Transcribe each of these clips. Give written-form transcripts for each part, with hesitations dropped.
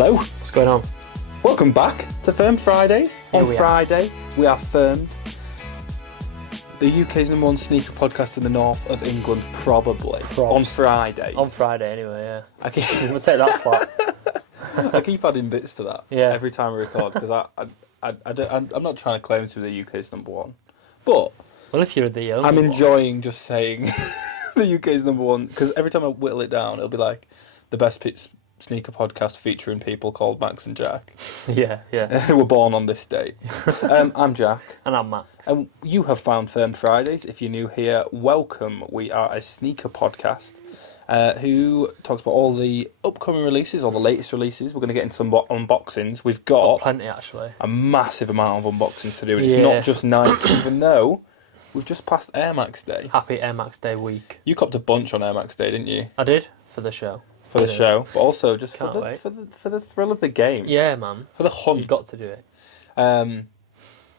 Hello, What's going on? welcome back to Firm Fridays. Here On we are. Friday, we are firmed. The UK's #1 sneaker podcast in the north of England, probably. Probs. On Fridays. On Friday, anyway, yeah. I keep, We'll take that slot. I keep adding bits to that Yeah. every time we record because I'm not trying to claim to be the UK's #1, but Well, if you're the only I'm one. enjoying just saying the UK's #1 because every time I whittle it down, it'll be like the best sneaker podcast featuring people called Max and Jack, Yeah, yeah. who were born on this date. I'm Jack. And I'm Max. And you have found Firm Fridays. If you're new here, welcome. We are a sneaker podcast who talks about all the upcoming releases, all the latest releases. We're going to get into some unboxings. We've got Plenty, actually. a massive amount of unboxings to do, and it's Yeah. not just Nike, even though we've just passed Air Max Day. Happy Air Max Day week. You copped a bunch on Air Max Day, didn't you? I did, for the show. For the Yeah. show, but also just Can't wait. for the thrill of the game. Yeah, man. For the hunt. You've got to do it.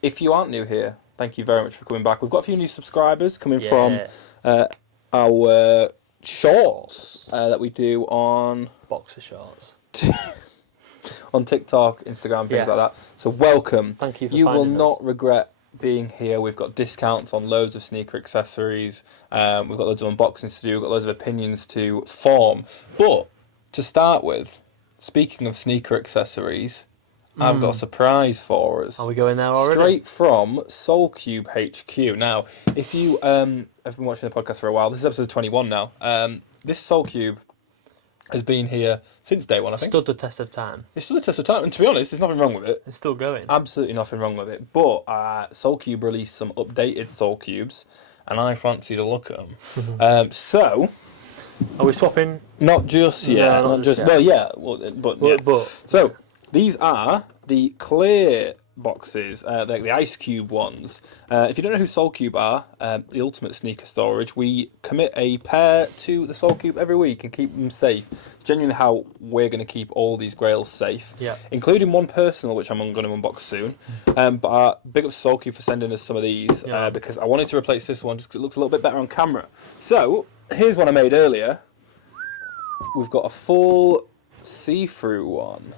If you aren't new here, thank you very much for coming back. We've got a few new subscribers coming from Yeah. our shorts that we do on Boxer shorts. TikTok, Instagram, things Yeah. like that. So welcome. Thank you for You will finding not us. regret being here. We've got discounts on loads of sneaker accessories. We've got loads of unboxings to do. We've got loads of opinions to form. But to start with, speaking of sneaker accessories, I've got a surprise for us. Are we going there already? Straight from Soul Cube HQ. Now, if you have been watching the podcast for a while, this is episode 21 now. This Soul Cube has been here since day one, I think. Stood the test of time. It's still a test of time, and to be honest, there's nothing wrong with it. It's still going. Absolutely nothing wrong with it. But Soul Cube released some updated Soul Cubes, and I fancied a look at them. So, Are we swapping? not just yet. No, not just yet. well, yeah, but yeah. But So these are the clear boxes, the Ice Cube ones. If you don't know who Soul Cube are, the ultimate sneaker storage, we commit a pair to the Soul Cube every week and keep them safe. It's genuinely how we're going to keep all these grails safe, Yeah. including one personal, which I'm going to unbox soon. But big up to Soul Cube for sending us some of these, Yeah. because I wanted to replace this one just because it looks a little bit better on camera. So here's one I made earlier. We've got a full see-through one.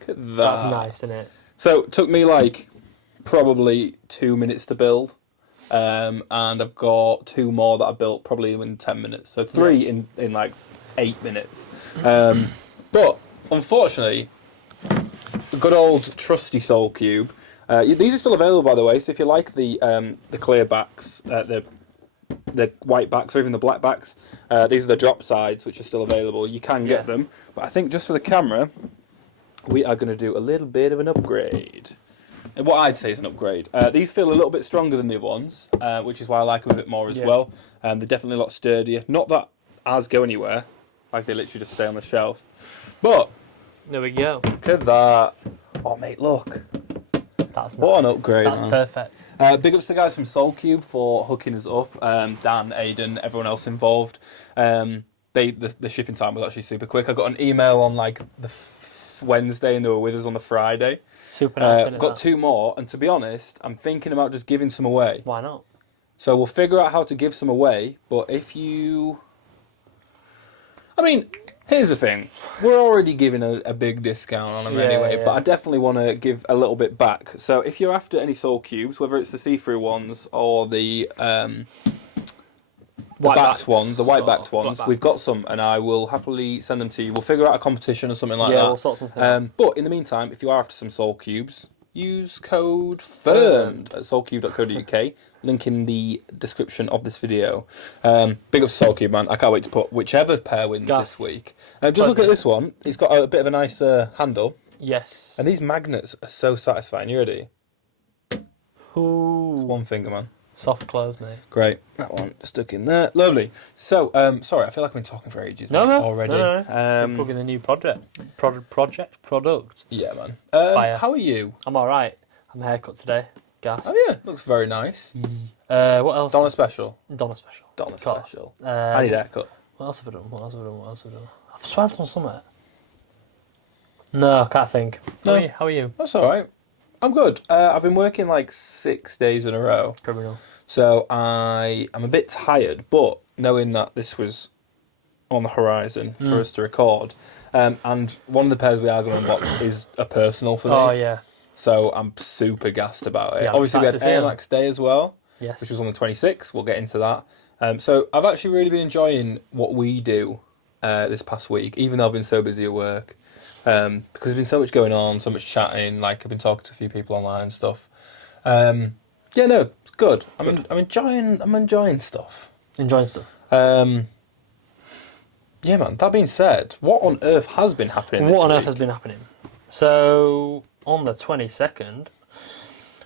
Look at that. that's nice, isn't it? So it took me like probably 2 minutes to build, and I've got two more that I built probably in 10 minutes. So three in like 8 minutes. But unfortunately, the good old trusty Soul Cube. These are still available, by the way. So if you like the clear backs, the white backs or even the black backs, these are the drop sides which are still available. You can get them, but I think just for the camera, we are going to do a little bit of an upgrade. And what I'd say is an upgrade. These feel a little bit stronger than the other ones, which is why I like them a bit more as well. They're definitely a lot sturdier. Not that ours go anywhere, like they literally just stay on the shelf. But There we go. look at that. Oh, mate, look. That's nice. What an upgrade, That's man. perfect. Big ups to the guys from Soul Cube for hooking us up. Dan, Aidan, everyone else involved. The shipping time was actually super quick. I got an email on like the Wednesday and they were with us on the Friday. Super nice, isn't it, Got that? two more, and to be honest, I'm thinking about just giving some away. Why not? So we'll figure out how to give some away, but if you... I mean, here's the thing. We're already giving a big discount on them Yeah, anyway, yeah. but I definitely want to give a little bit back. So if you're after any Soul Cubes, whether it's the see-through ones or the backed ones, the white-backed ones, we've got some, and I will happily send them to you. We'll figure out a competition or something like that. Yeah, we'll sort something out. But in the meantime, if you are after some Soul Cubes, use code FIRMED at soulcube.co.uk. Link in the description of this video. Big up to Soul Cube, man. I can't wait to put whichever pair wins this week. Just look at this one. It's got a bit of a nice handle. Yes. And these magnets are so satisfying. You ready? Ooh. It's one finger, man. Soft close, mate. Great. That one stuck in there. Lovely. So, sorry, I feel like I've been talking for ages No, mate, no. already. No. Plugging the new product. Yeah, man. Fire. How are you? I'm alright. I'm haircut today. Gas. Oh, yeah. Looks very nice. What else? Donna Special. Donna special. Donna Of course. Special. Uh, I need a haircut. What else have I done? What else have I done? I've swear I've done something. No, I can't think. No. How are you? That's all right. I'm good. I've been working like 6 days in a row. Criminal. So I'm a bit tired, but knowing that this was on the horizon for us to record, And one of the pairs we are going to unbox is a personal for me. Oh, yeah. So I'm super gassed about it. Yeah, I'm Obviously, we had excited to see Air them. Max Day as well, Yes. which was on the 26th. We'll get into that. So I've actually really been enjoying what we do this past week, even though I've been so busy at work. Because there's been so much going on, so much chatting. Like, I've been talking to a few people online and stuff. Yeah, no, it's good. I'm enjoying stuff. Enjoying stuff. Yeah, man. That being said, what on earth has been happening? What on this earth week? has been happening? So, on the 22nd,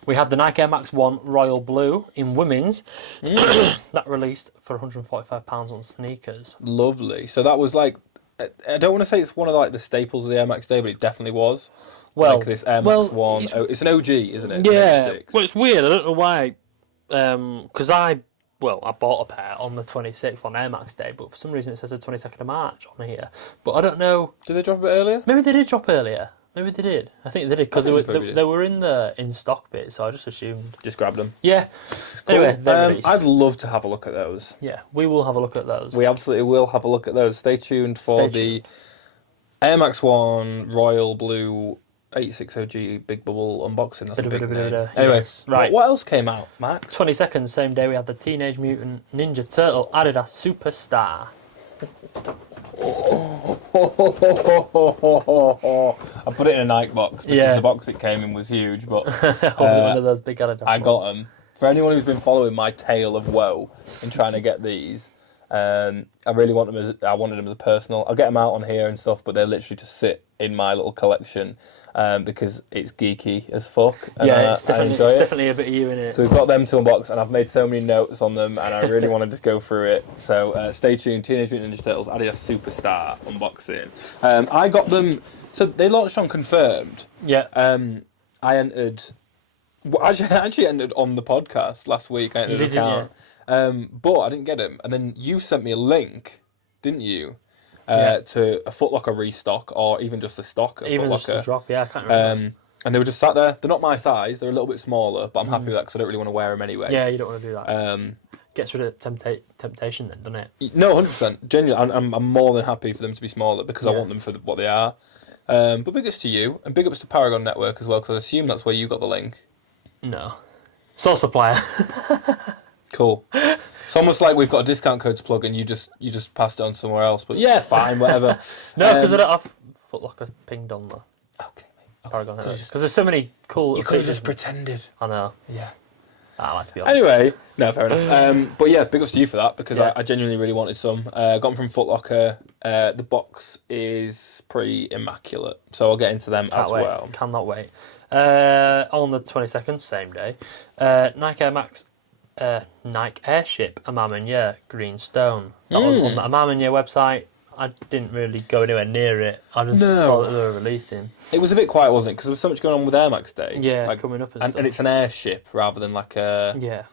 we had the Nike Air Max 1 Royal Blue in women's. That released for £145 on sneakers. Lovely. So that was like, I don't want to say it's one of like the staples of the Air Max Day, but it definitely was. Well, like this Air Max 1. It's an OG, isn't it? Yeah. 96. Well, it's weird. I don't know why. Because I bought a pair on the 26th on Air Max Day, but for some reason it says the 22nd of March on here. But I don't know. Did they drop a bit earlier? Maybe they did drop earlier. Maybe they did. I think they did because they were in the in-stock bit, so I just assumed. Just grabbed them. Yeah. Cool. Anyway, they're released. I'd love to have a look at those. Yeah, we will have a look at those. We absolutely will have a look at those. Stay tuned for the Air Max 1 Royal Blue 86OG Big Bubble unboxing. That's a big name. Anyway, yes. Right. What else came out, Max? 22nd, same day, we had the Teenage Mutant Ninja Turtle Adidas Superstar. I put it in a Nike box because the box it came in was huge, but One of those big Adidas I got them. For anyone who's been following my tale of woe in trying to get these, I really want them I wanted them as a personal. I'll get them out on here and stuff, but they're literally just sit in my little collection because it's geeky as fuck. And yeah, it's definitely definitely a bit of you in it. So we've got them to unbox, and I've made so many notes on them, and I really want to just go through it. So stay tuned. Teenage Mutant Ninja Turtles Adidas Superstar unboxing. I got them. So they launched on Confirmed. Yeah. I entered. Well, I actually entered on the podcast last week. I entered an account, but I didn't get them. And then you sent me a link, didn't you? To a Foot Locker restock, or even just a stock. Even Foot just Locker. a drop, yeah, I can't remember. And they were just sat there. They're not my size. They're a little bit smaller, but I'm happy with that because I don't really want to wear them anyway. Yeah, you don't want to do that. Gets rid of temptation then, doesn't it? No, 100%. Genuinely, I'm more than happy for them to be smaller because I want them for what they are. But big ups to you, and big ups to Paragn Network as well, because I assume that's where you got the link. No. Sole supplier. Cool. It's almost like we've got a discount code to plug and you just passed it on somewhere else. But yeah, fine, whatever. No, because I don't have Foot Locker pinged on there. Okay. Paragn Network. Because there's so many cool... You could have just pretended. I know. Yeah. I like to be honest. Anyway, no, fair enough. But yeah, big ups to you for that because I genuinely really wanted some. Got them from Foot Locker. The box is pretty immaculate, so I'll get into them as well. Cannot wait. On the 22nd, same day, Nike Air Max, Nike Airship Amamanya Green Stone. That was on the Amamanya website. I didn't really go anywhere near it. I just saw that they were releasing. It was a bit quiet, wasn't it? Because there was so much going on with Air Max Day. Yeah, like, coming up and it's an airship rather than like a... Yeah.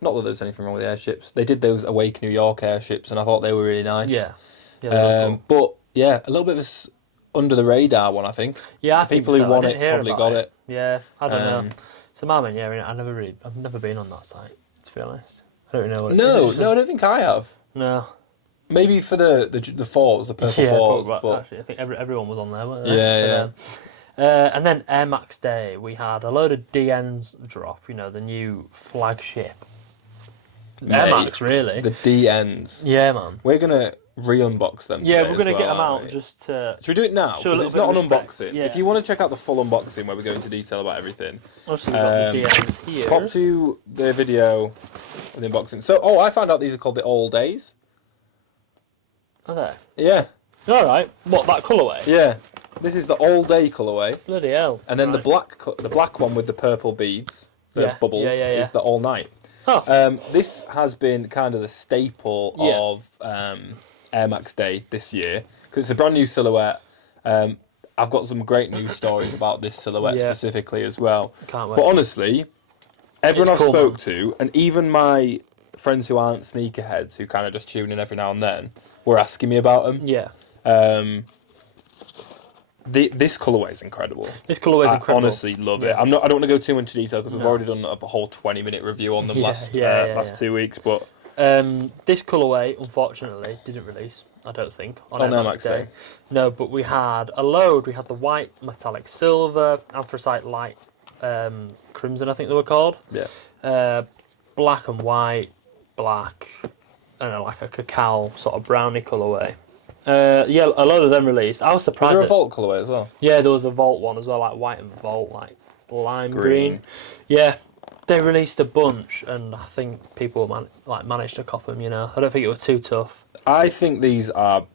Not that there's anything wrong with airships. They did those Awake New York airships, and I thought they were really nice. Yeah. Cool. But yeah, a little bit of under the radar one, I think. Yeah, I think people who want it probably got it. Yeah, I don't know. So Amamanya, I've never been on that site, to be honest. I don't know what it is. No, I don't think I have. No. Maybe for the fours, the purple fours. But but actually, I think everyone was on there, weren't they? Yeah. And then Air Max Day, we had a load of DNs drop, the new flagship. Air Max, really. The DNs. Yeah, man. We're going to re-unbox them Yeah, we're going to get them out just to... Should we do it now? Show a Because it's little not bit an of respect. unboxing. Yeah. If you want to check out the full unboxing where we go into detail about everything, Also, we've got the DNs here. pop to the video of the unboxing. So, I found out these are called the All Days. Are they? Yeah. All right. What, that colourway? Yeah. This is the All Day colourway. Bloody hell. And then the black one with the purple beads, the bubbles, is the All Night. Oh. This has been kind of the staple of Air Max Day this year because it's a brand new silhouette. I've got some great news stories about this silhouette specifically as well. Can't wait. But honestly, everyone It's I've cool, spoke to, and even my friends who aren't sneakerheads, who kind of just tune in every now and then, were asking me about them. Yeah. This colourway is incredible. This colourway is incredible. I honestly love it. I don't want to go too into detail because we've already done a whole 20-minute review on them last 2 weeks. But this colourway, unfortunately, didn't release. I don't think, On Air Max Day. No, but we had a load. We had the white, metallic silver, anthracite light, crimson, I think they were called. Yeah. Black and white, black, and then like a cacao sort of brownie colourway. Yeah, a load of them released. I was Was surprised. there a Vault colourway as well? Yeah, there was a Vault one as well, like white and Vault, like lime green. Yeah, they released a bunch, and I think people managed to cop them. You know, I don't think it was too tough. I think these are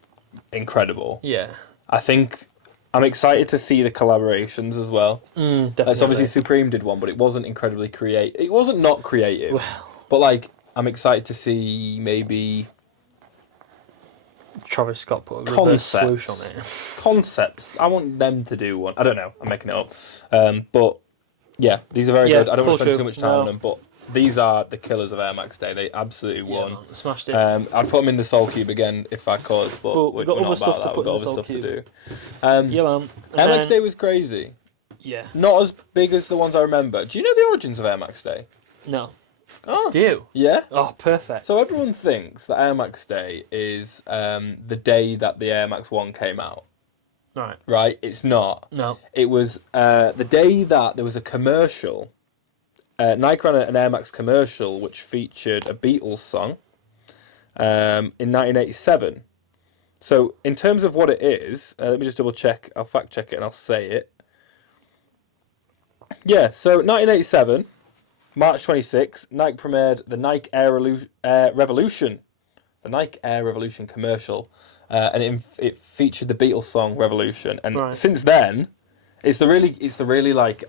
incredible. Yeah, I think I'm excited to see the collaborations as well. definitely. It's obviously Supreme did one, but it wasn't incredibly creative. It wasn't not creative, Well, but like I'm excited to see maybe Travis Scott put a reverse swoosh on it. concepts. I want them to do one. I don't know. I'm making it up. But yeah, these are very good. I don't want to spend too much time on them, but these are the killers of Air Max Day. They absolutely won. Man, smashed it. I'd put them in the Soul Cube again if I could, but we're not about that. We've got other stuff to do. Yeah, man. Air Max Day was crazy. Yeah. Not as big as the ones I remember. Do you know the origins of Air Max Day? No. Oh. Do you? Yeah? Oh, perfect. So everyone thinks that Air Max Day is the day that the Air Max 1 came out. Right. Right? It's not. No. It was the day that there was a commercial. Nike ran an Air Max commercial which featured a Beatles song in 1987. So in terms of what it is, let me just double check. I'll fact check it and I'll say it. Yeah, so 1987, March 26, Nike premiered the Nike Air Revolution. The Nike Air Revolution commercial. And it featured the Beatles song Revolution. And since then, it's the really like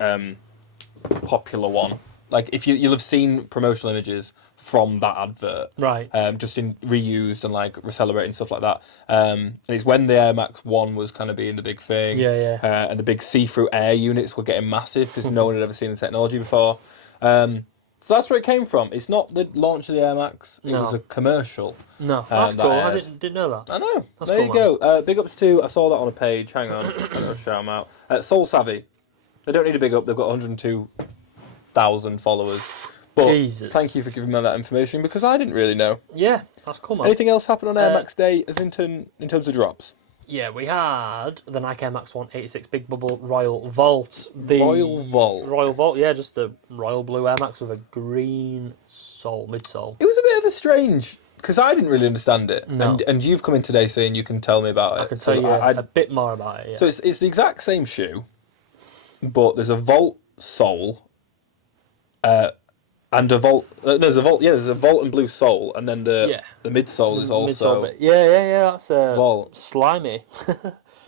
popular one. Like if you'll have seen promotional images from that advert, right? Just in reused and like celebrating stuff like that. And it's when the Air Max 1 was kind of being the big thing. Yeah. And the big see-through air units were getting massive because no one had ever seen the technology before. So that's where it came from. It's not the launch of the Air Max. It was a commercial. No, that's cool. I didn't know that. I know. That's there cool, you go. Big ups to, I saw that on a page. Hang on. I'm going to shout them out. Soul Savvy. They don't need a big up. They've got 102,000 followers. But Jesus. Thank you for giving me that information because I didn't really know. Yeah, that's cool, man. Anything else happen on Air Max Day as in terms of drops? Yeah, we had the Nike Air Max 186 Big Bubble Royal Vault. Royal Vault, yeah, just a royal blue Air Max with a green midsole. It was a bit of a strange, because I didn't really understand it. No. And you've come in today saying you can tell me about it. I can tell you a bit more about it, yeah. So it's the exact same shoe, but there's a Vault sole, and a Vault. There's a Vault and blue sole, and then the midsole is also Yeah. That's Vault. Slimy.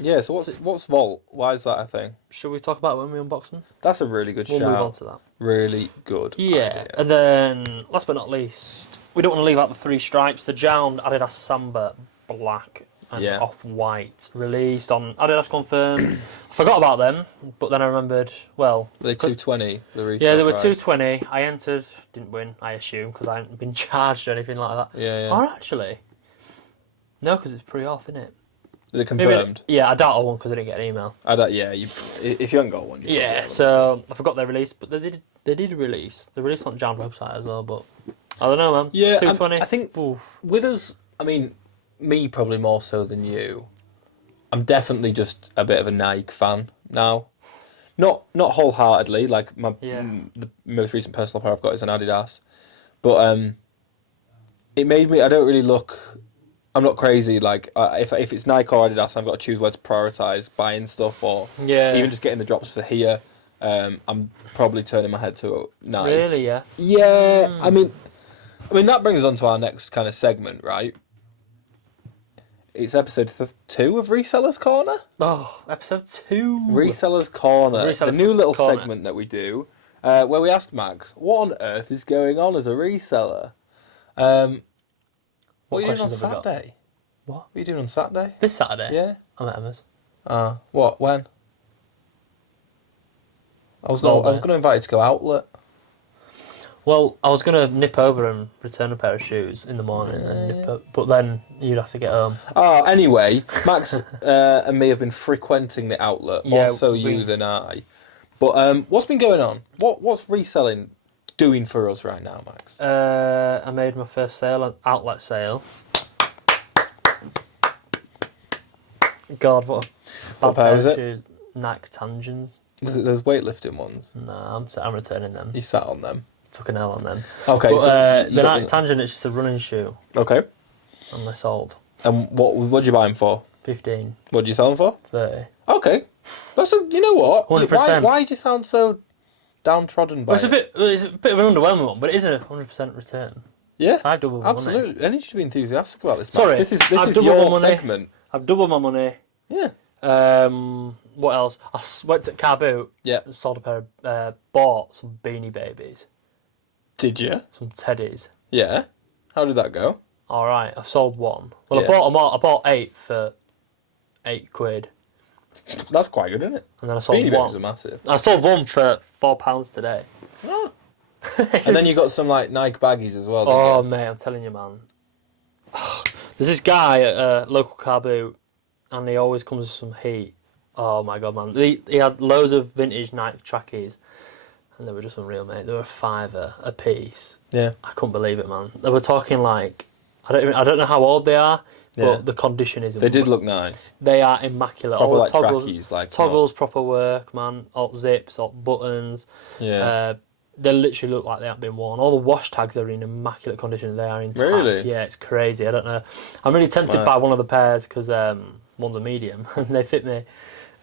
Yeah. So what's Vault? Why is that a thing? Should we talk about it when we unbox them? That's a really good shout. We'll move on to that. Really good. Yeah, idea. and then last but not least, we don't want to leave out the three stripes. The Jound Adidas Samba Black and Off-White released on Adidas Confirmed. I forgot about them, but then I remembered, well... Were they 220, the retail Yeah, they were price? 220. I entered, didn't win, I assume, because I hadn't been charged or anything like that. Yeah. Or actually... No, because it's pre-off, isn't it? Is it confirmed? Yeah, I doubt I won because I didn't get an email. If you haven't got one... So I forgot they released, but they did release. They released on the Jound website as well, but... I don't know, man. Yeah, 220. I think with us, I mean, me probably more so than you, I'm definitely just a bit of a Nike fan now. Not wholeheartedly, like the most recent personal pair I've got is an Adidas. But it made me, I don't really look, I'm not crazy, like if it's Nike or Adidas, I've got to choose where to prioritise buying stuff or even just getting the drops for here. I'm probably turning my head to Nike. Really, yeah? Yeah, I mean that brings us on to our next kind of segment, right? It's episode 2 of Resellers Corner. Oh, episode 2. Resellers Corner. The new little segment that we do, where we ask Max, what on earth is going on as a reseller? What are you doing on Saturday? What are you doing on Saturday? This Saturday? Yeah. I'm at Emma's. What? When? I was going to invite you to go outlet. Well, I was going to nip over and return a pair of shoes in the morning, but then you'd have to get home. Anyway, Max and me have been frequenting the outlet, more so you than I. But what's been going on? What's reselling doing for us right now, Max? I made my first outlet sale. God, what a What bad pair pair was of it? shoes. Nike Tangens. Was it those weightlifting ones? No, I'm returning them. You sat on them. Took an L on them. Okay, But, so the Nike Tangent is just a running shoe, Okay. and they're sold. And what did you buy them for? 15, What did you sell them for? 30. Okay. You know what? 100%. Why do you sound so downtrodden by Well, it's a bit of an underwhelming one, but it is a 100% return. Yeah, I doubled my money. absolutely. I need you to be enthusiastic about this. Max. Sorry, this I've is doubled your my money. segment. I've doubled my money. Yeah. What else? I went to Car Boot. Yeah. Sold a pair of, bought some Beanie Babies. Did you? Some Teddies. Yeah. How did that go? All right, I've sold one. Well, Yeah. I bought them all. I bought 8 for £8, That's quite good, isn't it? and then I sold Beanie one. Babies are massive. I sold one for £4 today. Oh. And then you got some like Nike baggies as well. Didn't Oh you? mate, I'm telling you, man. There's this guy at a local Car Boot, and he always comes with some heat. Oh my god, man! He had loads of vintage Nike trackies, and they were just unreal, mate. They were £5 a piece. Yeah. I couldn't believe it, man. They were talking like I don't know how old they are, but Yeah. the condition is. They did look nice. They are immaculate. Proper All the like toggles, trackies, like toggles, proper work, man. Alt zips, alt buttons. Yeah. They literally look like they haven't been worn. All the wash tags are in immaculate condition. They are intact. Really? Yeah, it's crazy. I don't know. I'm really tempted Wow. by one of the pairs because one's a medium and they fit me.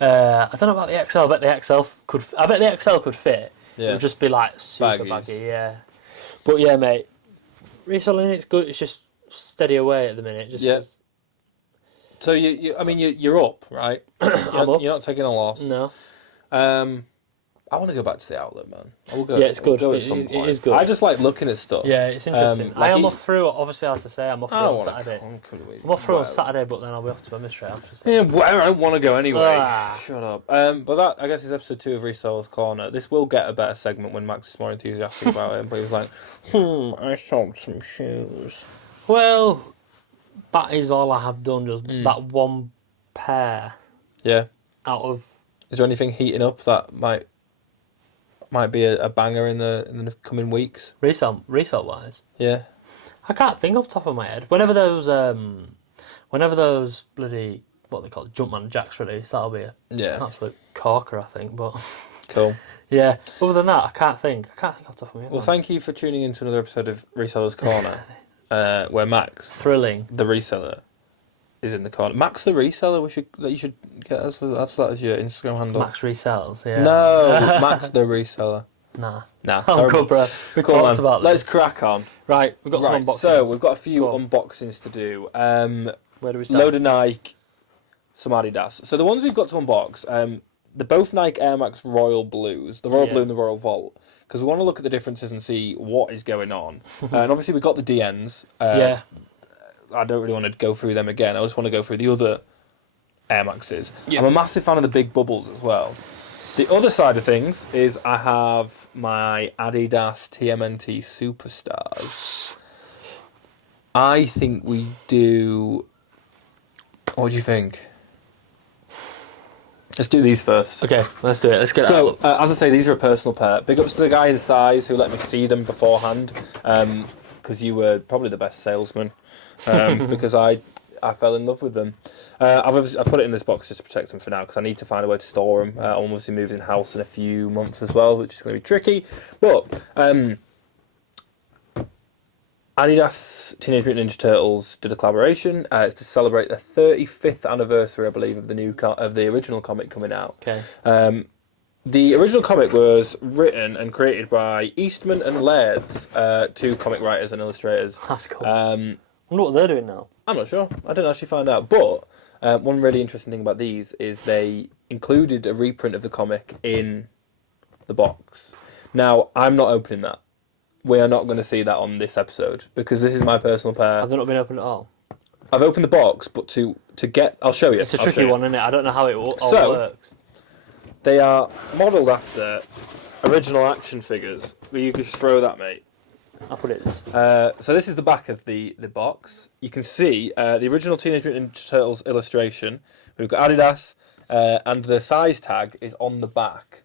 I don't know about the XL. I bet the XL could fit. Yeah. It would just be like super Baggies. baggy. Yeah. But yeah, mate. Reselling it's good. It's just steady away at the minute. Just Yeah. 'cause- So you're up, right? I'm up. You're not taking a loss. No. I want to go back to the outlet, man. I will go. Yeah, it's I'll good. go at It some is- point. it is good. I just like looking at stuff. Yeah, it's interesting. like I am he- off through. Obviously, as I say, I'm off through I don't on want Saturday. to. I'm off through on Saturday, but then I'll be off to Straight after. So. Yeah, well, I don't want to go anyway. Ah. Shut up. But that, I guess, is episode 2 of Resellers Corner. This will get a better segment when Max is more enthusiastic about it. But he was like, I sold some shoes. Well, that is all I have done. Just that one pair Yeah. out of. Is there anything heating up that might be a banger in the coming weeks? Resale wise, Yeah. I can't think off the top of my head. Whenever those bloody what they call it, Jumpman Jacks release, that'll be an Yeah. absolute corker, I think. But Cool. yeah, other than that, I can't think off the top of my head. Well, thank you for tuning in to another episode of Resellers Corner, where Max, Thrilling. the reseller, is in the corner. Max the reseller. You should get us that as your Instagram handle. Max resells. Yeah. No, Max the reseller. Nah. Nah. I'm good, bro. We Cool, talked man. about Let's this. crack on. Right, we've got some Right, unboxings. so we've got a few Go on. unboxings to do. Where do we start? Load of Nike, some Adidas. So the ones we've got to unbox, they're both Nike Air Max Royal Blues, the Royal Yeah. Blue and the Royal Volt, because we want to look at the differences and see what is going on. And obviously we've got the DNs. Yeah. I don't really want to go through them again. I just want to go through the other Air Maxes. Yeah. I'm a massive fan of the big bubbles as well. The other side of things is I have my Adidas TMNT Superstars. I think we do... What do you think? Let's do these first. Okay, let's do it. Let's get So, it out. as I say, these are a personal pair. Big ups to the guy in size who let me see them beforehand, because you were probably the best salesman, because I fell in love with them. I've put it in this box just to protect them for now, because I need to find a way to store them. I'm obviously moving house in a few months as well, which is going to be tricky. But Adidas Teenage Mutant Ninja Turtles did a collaboration. It's to celebrate the 35th anniversary, I believe, of the original comic coming out. Okay. The original comic was written and created by Eastman and Laird's, two comic writers and illustrators. That's cool. I wonder what they're doing now. I'm not sure. I didn't actually find out. But one really interesting thing about these is they included a reprint of the comic in the box. Now, I'm not opening that. We are not going to see that on this episode because this is my personal pair. Have they not been opened at all? I've opened the box, but to get... I'll show you. It's a I'll show tricky you. one, isn't it? I don't know how it all So- works. They are modelled after original action figures. Will you just throw that, mate? I'll put it. So this is the back of the box. You can see the original Teenage Mutant Ninja Turtles illustration. We've got Adidas, and the size tag is on the back.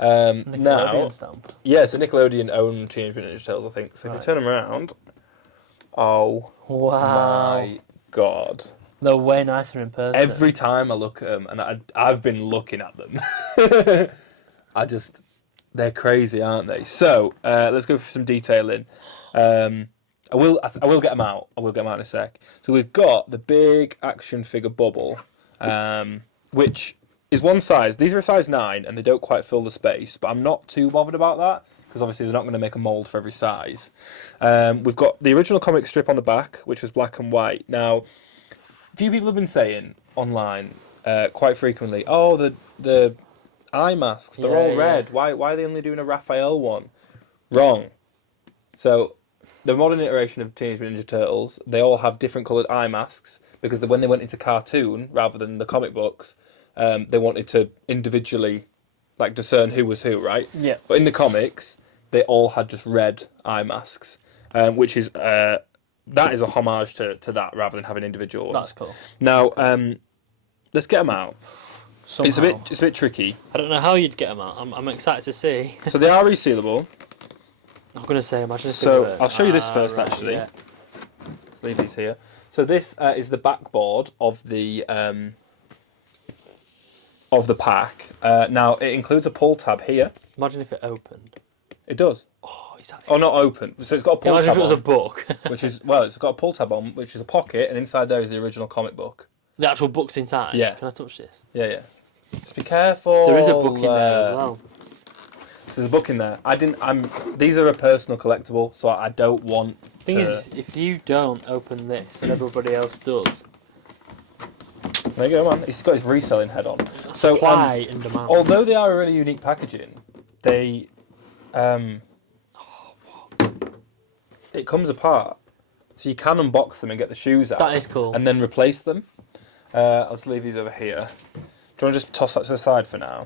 Now, Stamp. yeah, it's a Nickelodeon owned Teenage Mutant Ninja Turtles, I think. So if you turn them around, oh Wow. my god, They're way nicer in person. Every time I look at them, and I've been looking at them, they're crazy, aren't they? So let's go for some detailing. I will get them out. I will get them out in a sec. So we've got the big action figure bubble, which is one size. These are a size 9, and they don't quite fill the space. But I'm not too bothered about that because obviously they're not going to make a mold for every size. We've got the original comic strip on the back, which was black and white. Now, a few people have been saying online quite frequently, "Oh, the eye masks, they're all red. Why are they only doing a Raphael one?" Wrong. So the modern iteration of Teenage Mutant Ninja Turtles, they all have different coloured eye masks because when they went into cartoon rather than the comic books, they wanted to individually discern who was who, right? Yeah. But in the comics, they all had just red eye masks, which is that is a homage to that rather than having individual ones. That's cool. Now, let's get them out. Somehow. It's a bit tricky. I don't know how you'd get them out. I'm excited to see. So they are resealable. I'm going to say, imagine if they So were. I'll show you this first, right, actually. Yeah. Let's leave these here. So this is the backboard of the pack. Now it includes a pull tab here. Imagine if it opened. It does. Oh, is that? Oh, not open. So it's got a pull Imagine tab if it was a on, book. which is it's got a pull tab on, which is a pocket, and inside there is the original comic book. The actual book's inside. Yeah. Can I touch this? Yeah. Just be careful. There is a book in there as well. So there's a book in there. These are a personal collectible, so I don't want. Thing is, if you don't open this and everybody else does, there you go, man. He's got his reselling head on. So supply and demand. although they are a really unique packaging, they it comes apart, so you can unbox them and get the shoes out. That is cool. And then replace them. I'll just leave these over here. Do you want to just toss that to the side for now?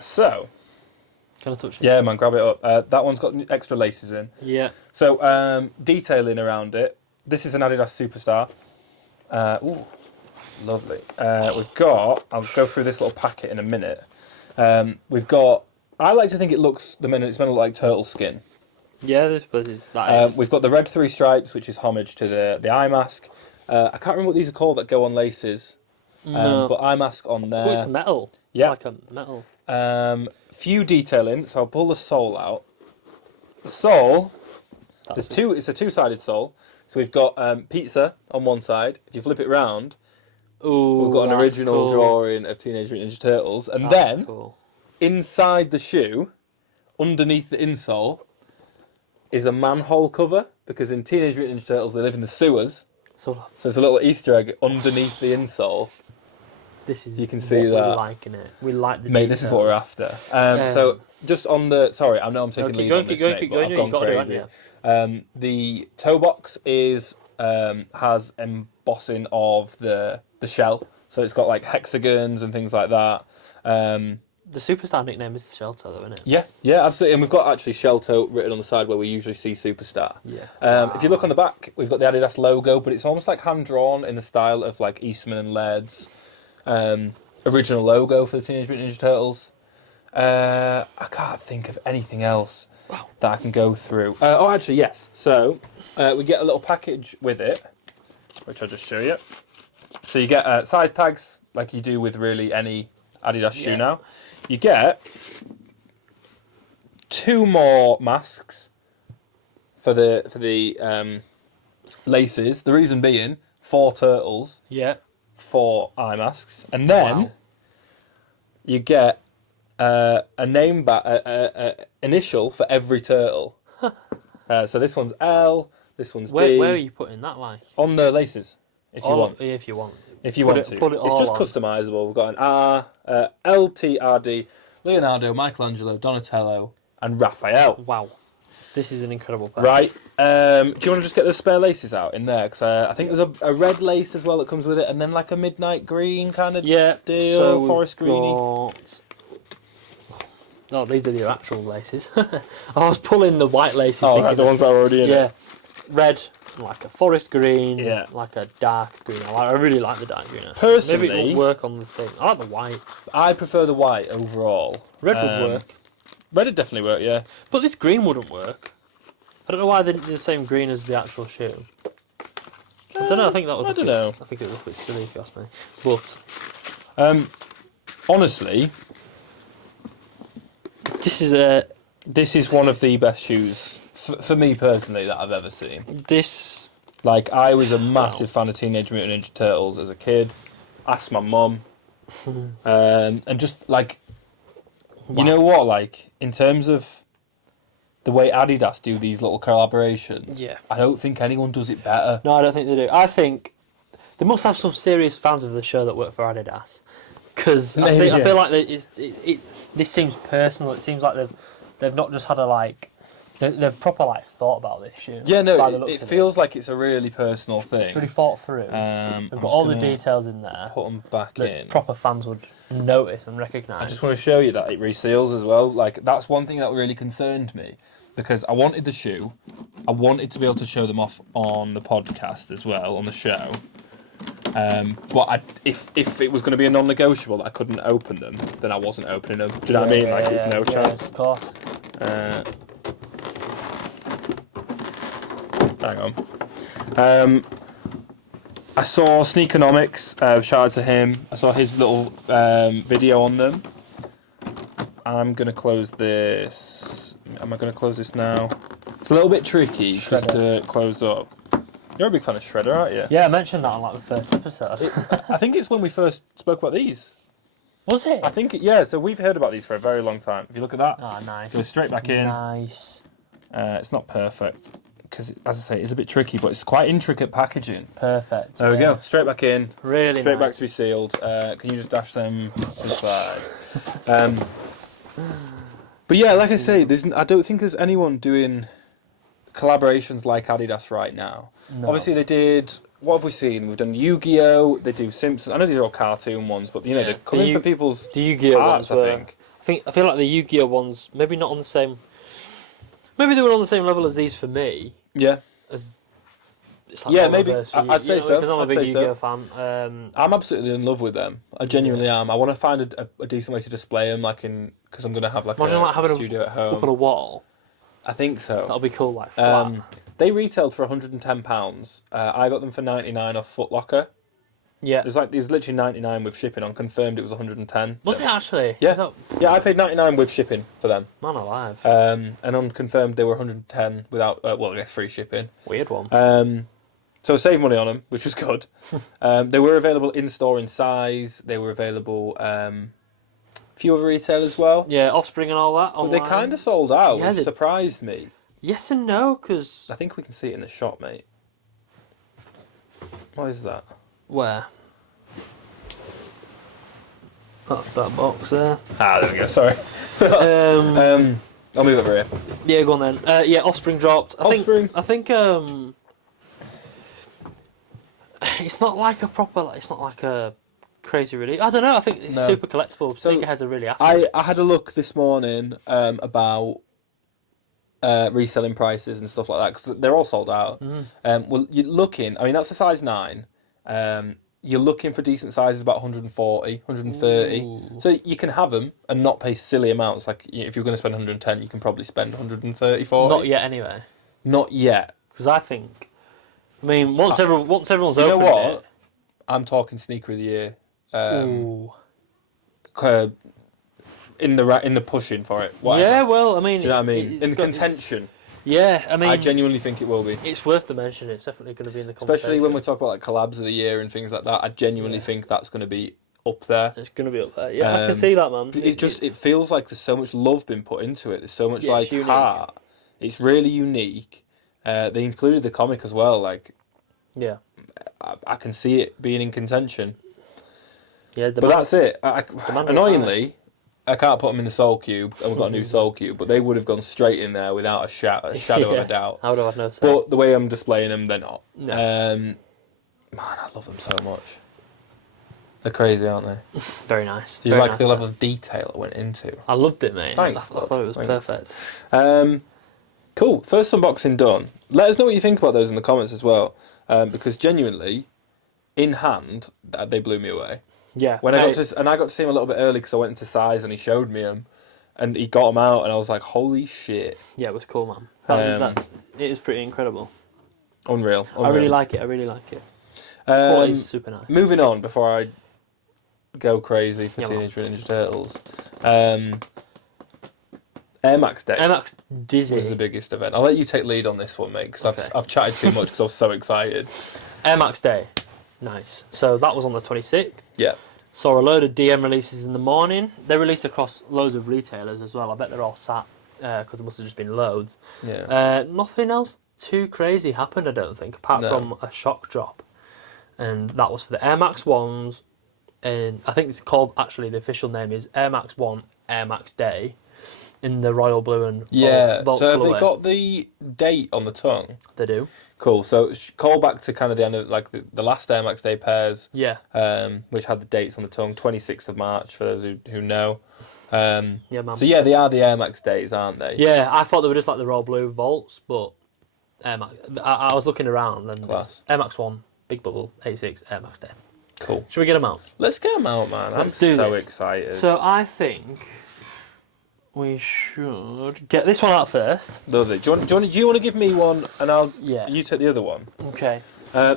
So. Can I touch it? Yeah, man, grab it up. That one's got extra laces in. Yeah. So, detailing around it. This is an Adidas Superstar. Ooh, lovely. We've got. I'll go through this little packet in a minute. We've got. I like to think it's meant to look like turtle skin. Yeah, that is. We've got the red 3 stripes, which is homage to the eye mask. I can't remember what these are called that go on laces. No. But eye mask on there. Oh, it's metal. Yeah. Like a metal. Few detailing, so I'll pull the sole out. The sole, it's a two-sided sole. So we've got pizza on one side. If you flip it round, we've got an original drawing of Teenage Mutant Ninja Turtles. And then, inside the shoe, underneath the insole, is a manhole cover. Because in Teenage Mutant Ninja Turtles, they live in the sewers. So it's a little Easter egg underneath the insole. You can see that. We're liking it. We like the Mate, detail. this is what we're after. So, just on the... Sorry, I know I'm taking lead on this, mate, but I've gone crazy. The toe box has embossing of the shell. So it's got, hexagons and things like that. The Superstar nickname is the Shell Toe, though, isn't it? Yeah, absolutely. And we've got, actually, Shell Toe written on the side where we usually see Superstar. Yeah. If you look on the back, we've got the Adidas logo, but it's almost like hand-drawn in the style of, Eastman and Laird's original logo for the Teenage Mutant Ninja Turtles. I can't think of anything else that I can go through. Actually, yes. So we get a little package with it, which I'll just show you. So you get size tags like you do with really any Adidas shoe now. You get 2 more masks for the laces. The reason being 4 turtles. Yeah. 4 eye masks, and then you get a name initial for every turtle. So this one's L, this one's D. Where are you putting that, On the laces, if you want. If you want. If you want to. It's just customisable. We've got an R, L, T, R, D, Leonardo, Michelangelo, Donatello, and Raphael. Wow. This is an incredible pack. Right. Do you want to just get the spare laces out in there? Because I think there's a red lace as well that comes with it, and then a midnight green kind of deal, so forest greeny. Oh, these are the actual laces. I was pulling the white laces. Oh, the ones that are already in it. Red, like a forest green, Yeah. like a dark green. I really like the dark green. Personally, maybe it will work on the thing. I like the white. I prefer the white overall. Red would work. Red would definitely work, yeah. But this green wouldn't work. I don't know why they're the same green as the actual shoe. I don't know. I think that was. I don't know. I think it was a bit silly if you ask me. But honestly, this is one of the best shoes for me personally that I've ever seen. This, like, I was a massive fan of Teenage Mutant Ninja Turtles as a kid. Asked my mum, and just like, you know what? Like, in terms of the way Adidas do these little collaborations, yeah. I don't think anyone does it better. No, I don't think they do. I think they must have some serious fans of the show that work for Adidas, because I feel like this seems personal. It seems like they've not just had they've proper thought about this shoe. Yeah, no, it feels like it's a really personal thing. It's really thought through. They've got all the details in there. Put them back in. Proper fans would notice and recognise. I just want to show you that it reseals as well. Like, that's one thing that really concerned me, because I wanted the shoe. I wanted to be able to show them off on the podcast as well, on the show. But if it was going to be a non-negotiable that I couldn't open them, then I wasn't opening them. Do you know what I mean? Like, it's no chance. Of course. Hang on. I saw Sneakonomics. Shout out to him. I saw his little video on them. I'm going to close this. Am I going to close this now? It's a little bit tricky just to close up. You're a big fan of Shredder, aren't you? Yeah, I mentioned that on the first episode. I think it's when we first spoke about these. Was it? I think, yeah, so we've heard about these for a very long time. If you look at that, oh, nice. goes straight back in. Nice. It's not perfect, because, as I say, it's a bit tricky, but it's quite intricate packaging. Perfect. There we go. Straight back in. Really Straight nice. back to be sealed. Can you just dash them inside? But yeah, like I say, I don't think there's anyone doing collaborations like Adidas right now. No. Obviously, they did. What have we seen? We've done Yu-Gi-Oh! They do Simpsons. I know these are all cartoon ones, but they're coming for people's the Yu-Gi-Oh! hearts, ones I feel like the Yu-Gi-Oh! Ones maybe not on the same. Maybe they were on the same level as these for me. Yeah. It's like maybe. I'd say so. Because I'm a big Yu-Gi-Oh! fan. I'm absolutely in love with them. I genuinely am. I want to find a decent way to display them, because I'm going to have imagine a studio at home. Up on a wall. I think so. That'll be cool, like flat. They retailed for £110. I got them for 99 off Foot Locker. Yeah. It was literally 99 with shipping. On confirmed, it was 110. Was it actually? Yeah. Yeah, I paid 99 with shipping for them. Man alive. And on confirmed, they were 110 without, I guess free shipping. Weird one. So I saved money on them, which was good. They were available in store in size. They were available a few other retail as well. Yeah, Offspring and all that. But they kind of sold out, which surprised me. Yes and no, because... I think we can see it in the shop, mate. What is that? Where? That's that box there. Ah, there we go, sorry. I'll move over here. Yeah, go on then. Yeah, Offspring dropped. I think it's not like a proper... It's not like a crazy release. I don't know, I think it's super collectible. So Sneakerheads are really happy. I had a look this morning about... reselling prices and stuff like that, because they're all sold out. Well, you're looking, I mean, that's a size 9. You're looking for decent sizes about 140, 130. Ooh. So you can have them and not pay silly amounts. Like, if you're going to spend 110, you can probably spend 130, 40. Not yet, anyway. Not yet. Because I think, I mean, once everyone's opened you know what? it... I'm talking Sneaker of the Year. Ooh. In the pushing for it. Whatever. Yeah, well, I mean... Do you know what I mean? In the contention. Yeah, I mean... I genuinely think it will be. It's worth the mention. It's definitely going to be in the conversation. Especially when we talk about collabs of the year and things like that. I genuinely think that's going to be up there. It's going to be up there. Yeah, I can see that, man. It feels like there's so much love been put into it. There's so much heart. It's really unique. They included the comic as well. Yeah. I can see it being in contention. Yeah, but that's it. Annoyingly... I can't put them in the Soul Cube, and we've got a new Soul Cube, but they would have gone straight in there without a shadow of a doubt. I would have had no say. But the way I'm displaying them, they're not. No. Man, I love them so much. They're crazy, aren't they? Very nice. Do you like the level of detail it went into? I loved it, mate. Thanks. I thought it was perfect. Cool. First unboxing done. Let us know what you think about those in the comments as well, because genuinely, in hand, they blew me away. Yeah. I got to see him a little bit early because I went into size and he showed me them, and he got them out and I was like, holy shit. Yeah, it was cool, man. It is pretty incredible. Unreal. I really like it. Quality's super nice. Moving on before I go crazy for Yeah, Teenage Mutant Ninja Turtles. Air Max Day Air Max Dizzy was the biggest event. I'll let you take lead on this one, mate, because Okay. I've chatted too much because I was so excited. Air Max Day, nice. So that was on the 26th. Yeah. Saw a load of DM releases in the morning. They released across loads of retailers as well. I bet they're all sat because there must have just been loads. Yeah. Nothing else too crazy happened, I don't think, apart from a shock drop, and that was for the Air Max ones. And I think it's called, actually the official name is Air Max 1 Air Max Day, in the royal blue and Volt So have colourway. they got the date on the tongue? They do. Cool. So call back to kind of the end of like the last Air Max Day pairs. Yeah. Which had the dates on the tongue, 26th of March for those who know. Yeah, man. So yeah, they are the Air Max days, aren't they? Yeah, I thought they were just like the royal blue Volts, but Air Max. I was looking around and Class. Air Max 1 Big Bubble 86 Air Max Day. Cool. Should we get them out? Let's get them out, man. Let's I'm do so this. excited. So I think we should get this one out first. Lovely. Do you want to give me one and Yeah. you take the other one? Okay.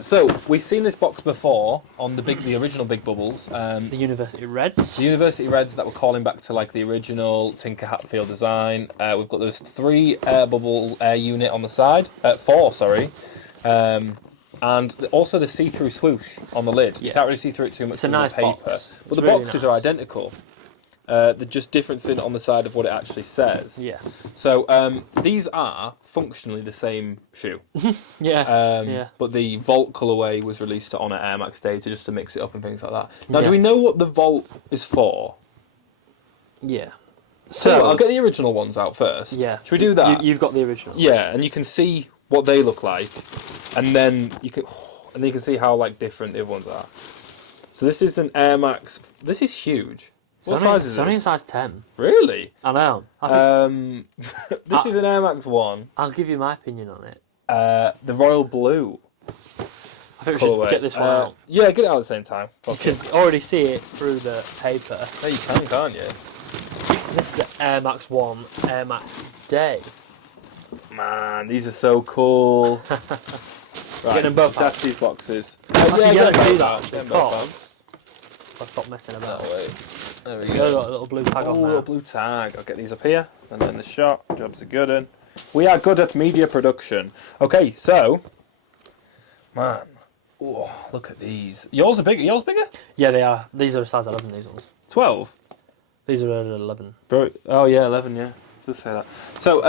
So we've seen this box before on the original Big Bubbles. The University Reds. The University Reds that were calling back to like the original Tinker Hatfield design. We've got those 3 air bubble air unit on the side. 4, sorry. And also the see-through swoosh on the lid. You Yeah. can't really see through it too much. It's a because nice of the paper. box. But the It's really boxes nice. are identical. They're just different on the side of what it actually says. Yeah. So these are functionally the same shoe. Yeah. Yeah. But the Volt colourway was released on Air Max Day just to mix it up and things like that. Now, Yeah. do we know what the Volt is for? Yeah. So I'll get the original ones out first. Yeah. Should we do that? You've got the original. Yeah, and you can see what they look like, and then you can see how like different the other ones are. So this is an Air Max. This is huge. What size is It's only a this? size 10. Really? I know. This is an Air Max 1. I'll give you my opinion on it. The royal blue I think we should colourway. get this one out. Yeah, get it out at the same time. You Fuck can it. already see it through the paper. No, you can, can't you? This is the Air Max 1 Air Max Day. Man, these are so cool. Right, Get them both stack out. these boxes. I can get get them do both that out, get them both out. because I'll stop messing about. Oh, wait. There we Got go. a little blue tag Oh, on a there. little blue tag. I'll get these up here, and then the shot. Jobs are good. And we are good at media production. Okay, so, man, oh, look at these. Yours are bigger. Yours bigger? Yeah, they are. These are a size 11, these ones. 12. These are 11. Bro, oh yeah, 11. Yeah, just say that. So,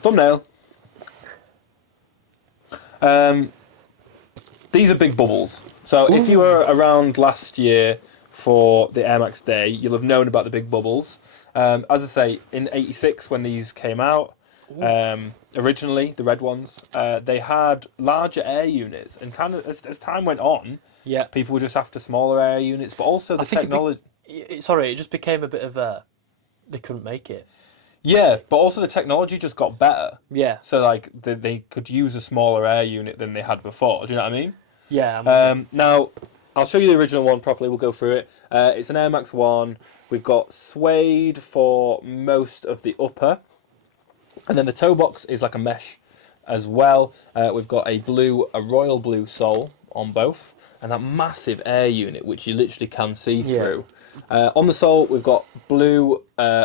thumbnail. These are big bubbles. So if you were around last year for the Air Max Day, you'll have known about the big bubbles. As I say, in '86 when these came out, originally the red ones, they had larger air units, and kind of as time went on, Yeah. people were just after smaller air units, but also the I think technology. Sorry, it just became a bit of a... They couldn't make it. Yeah, but also the technology just got better. Yeah. So like they could use a smaller air unit than they had before. Do you know what I mean? Yeah. Now, I'll show you the original one properly. We'll go through it. It's an Air Max 1. We've got suede for most of the upper. And then the toe box is like a mesh as well. We've got a royal blue sole on both. And that massive air unit, which you literally can see through. On the sole, we've got blue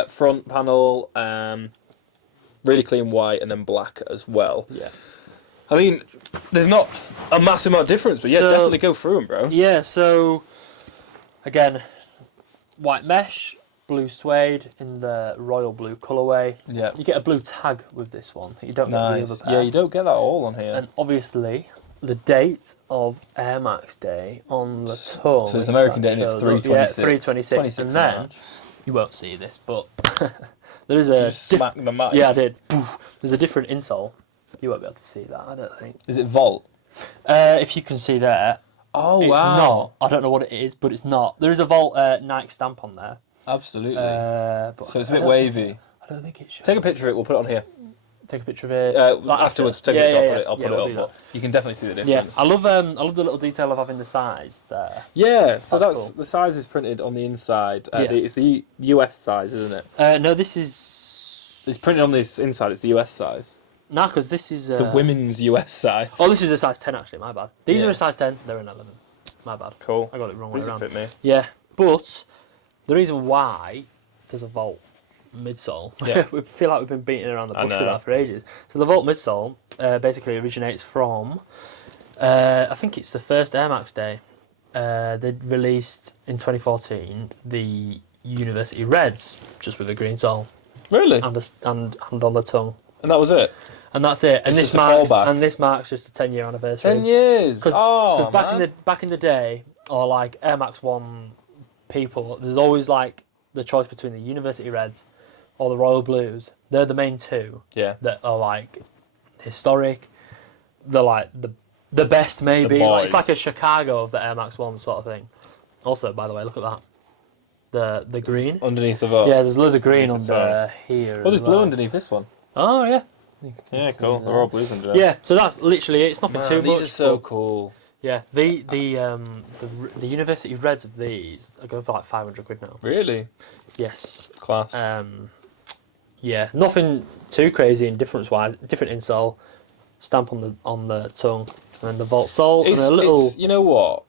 front panel, really clean white, and then black as well. yeah. I mean, there's not a massive amount of difference, but yeah, So- definitely go through them, bro. Yeah, so... Again, white mesh, blue suede in the royal blue colourway. Yeah. You get a blue tag with this one. You don't get the Nice. other pair. Yeah, you don't get that all on here. And obviously, the date of Air Max Day on the tongue. So it's American date and it's shows up. 3/26. Yeah, 3/26. And then, March. you won't see this, but there is a... Just smack the mic. yeah, I did. There's a different insole. You won't be able to see that, I don't think. Is it Volt? If you can see there, Oh, it's not. I don't know what it is, but it's not. There is a Volt Nike stamp on there. Absolutely. But So it's a I bit don't wavy. think- I don't think it should. Take a picture of it. We'll put it on here. Take a picture of it. Like Afterwards, after. take a picture. Yeah, I'll put we'll it do up. But you can definitely see the that. Yeah, difference. I love the little detail of having the size there. Yeah, so That's that's cool. the size is printed on the inside. Yeah. It's the US size, isn't it? No, this is... It's printed on this inside. It's the US size. No, because this is... It's the women's US size. Oh, this is a size 10, actually. My bad. These Yeah. are a size 10. They're an 11. My bad. Cool. I got it wrong way These will around. fit me. Yeah, but the reason why there's a Volt midsole, Yeah. we feel like we've been beating around the I bush with know. that for ages. So the Volt midsole basically originates from, I think it's the first Air Max day. They released in 2014 the University Reds, just with a green sole Really? and on the tongue. And that was it? And that's it. And It's this just a marks callback. just a 10-year anniversary. 10 years. Because Oh, back in the day, or like Air Max 1 people, there's always like the choice between the University Reds or the Royal Blues. They're the main two Yeah. that are like historic. They're like the best maybe. The Like, it's boys. like a Chicago of the Air Max 1 sort of thing. Also, by the way, look at that. The green. Underneath the Volt. Yeah, there's loads of green Underneath under here. Oh, there's as blue well. underneath this one. Oh yeah. Yeah, cool. They're all blues under there. Yeah, so that's literally it. It's nothing too much. These are so but- cool. Yeah, the University Reds of these are going for like £500 now. Really? Yes. Class. Yeah, nothing too crazy in difference wise. Different insole, stamp on the tongue, and then the Volt sole, and a little. you know what?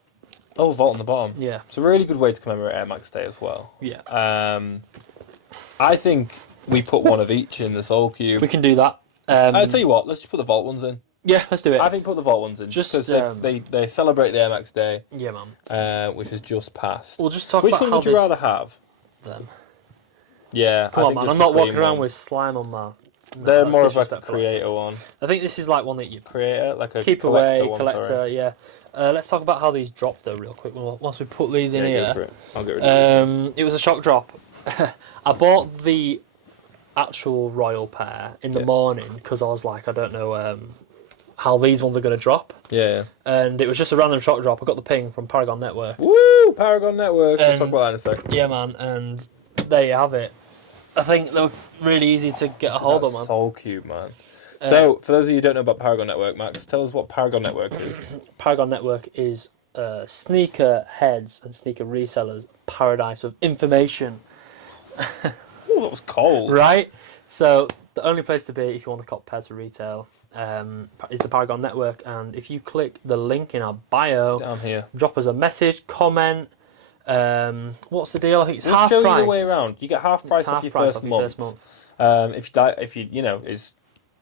Oh, Volt on the bottom. Yeah, It's a really good way to commemorate Air Max Day as well. yeah. I think we put one of each in the Soul Cube. We can do that. I'll tell you what, let's just put the Volt ones in. Yeah, let's do it. I think put the Volt ones in. Just, because they celebrate the Air Max Day, Yeah, man. which has just passed. We'll just talk Which about one how would you rather have? them. Yeah, Come I on, think man. just I'm the not walking clean around with ones. slime on my. No, They're that's more of like a disrespectful. creator one. I think this is like one that you Creator, like a keep collector away, one, collector. sorry. Yeah. Let's talk about how these dropped though, real quick. Once we put these in Yeah, here. go for it. I'll get rid of these. It was a shock drop. I bought the actual Royal pair in the Yeah. morning because I was like, I don't know how these ones are going to drop. Yeah. And it was just a random shock drop. I got the ping from Paragn Network. Woo! Paragn Network. We'll talk about that in a second. Yeah, man. And there you have it. I think they were really easy to get a hold of, man. Soul Cube, man. So, for those of you who don't know about Paragn Network, Max, tell us what Paragn Network is. Paragn Network is sneaker heads and sneaker resellers' paradise of information. Oh, that was cold. Right? So, the only place to be if you want to cop pairs for retail is the Paragn Network. And if you click the link in our bio, Down here. drop us a message, comment. What's the deal? I think it's We'll half show price. you the way around. You get half price It's off half your price first off your month. first month. If you is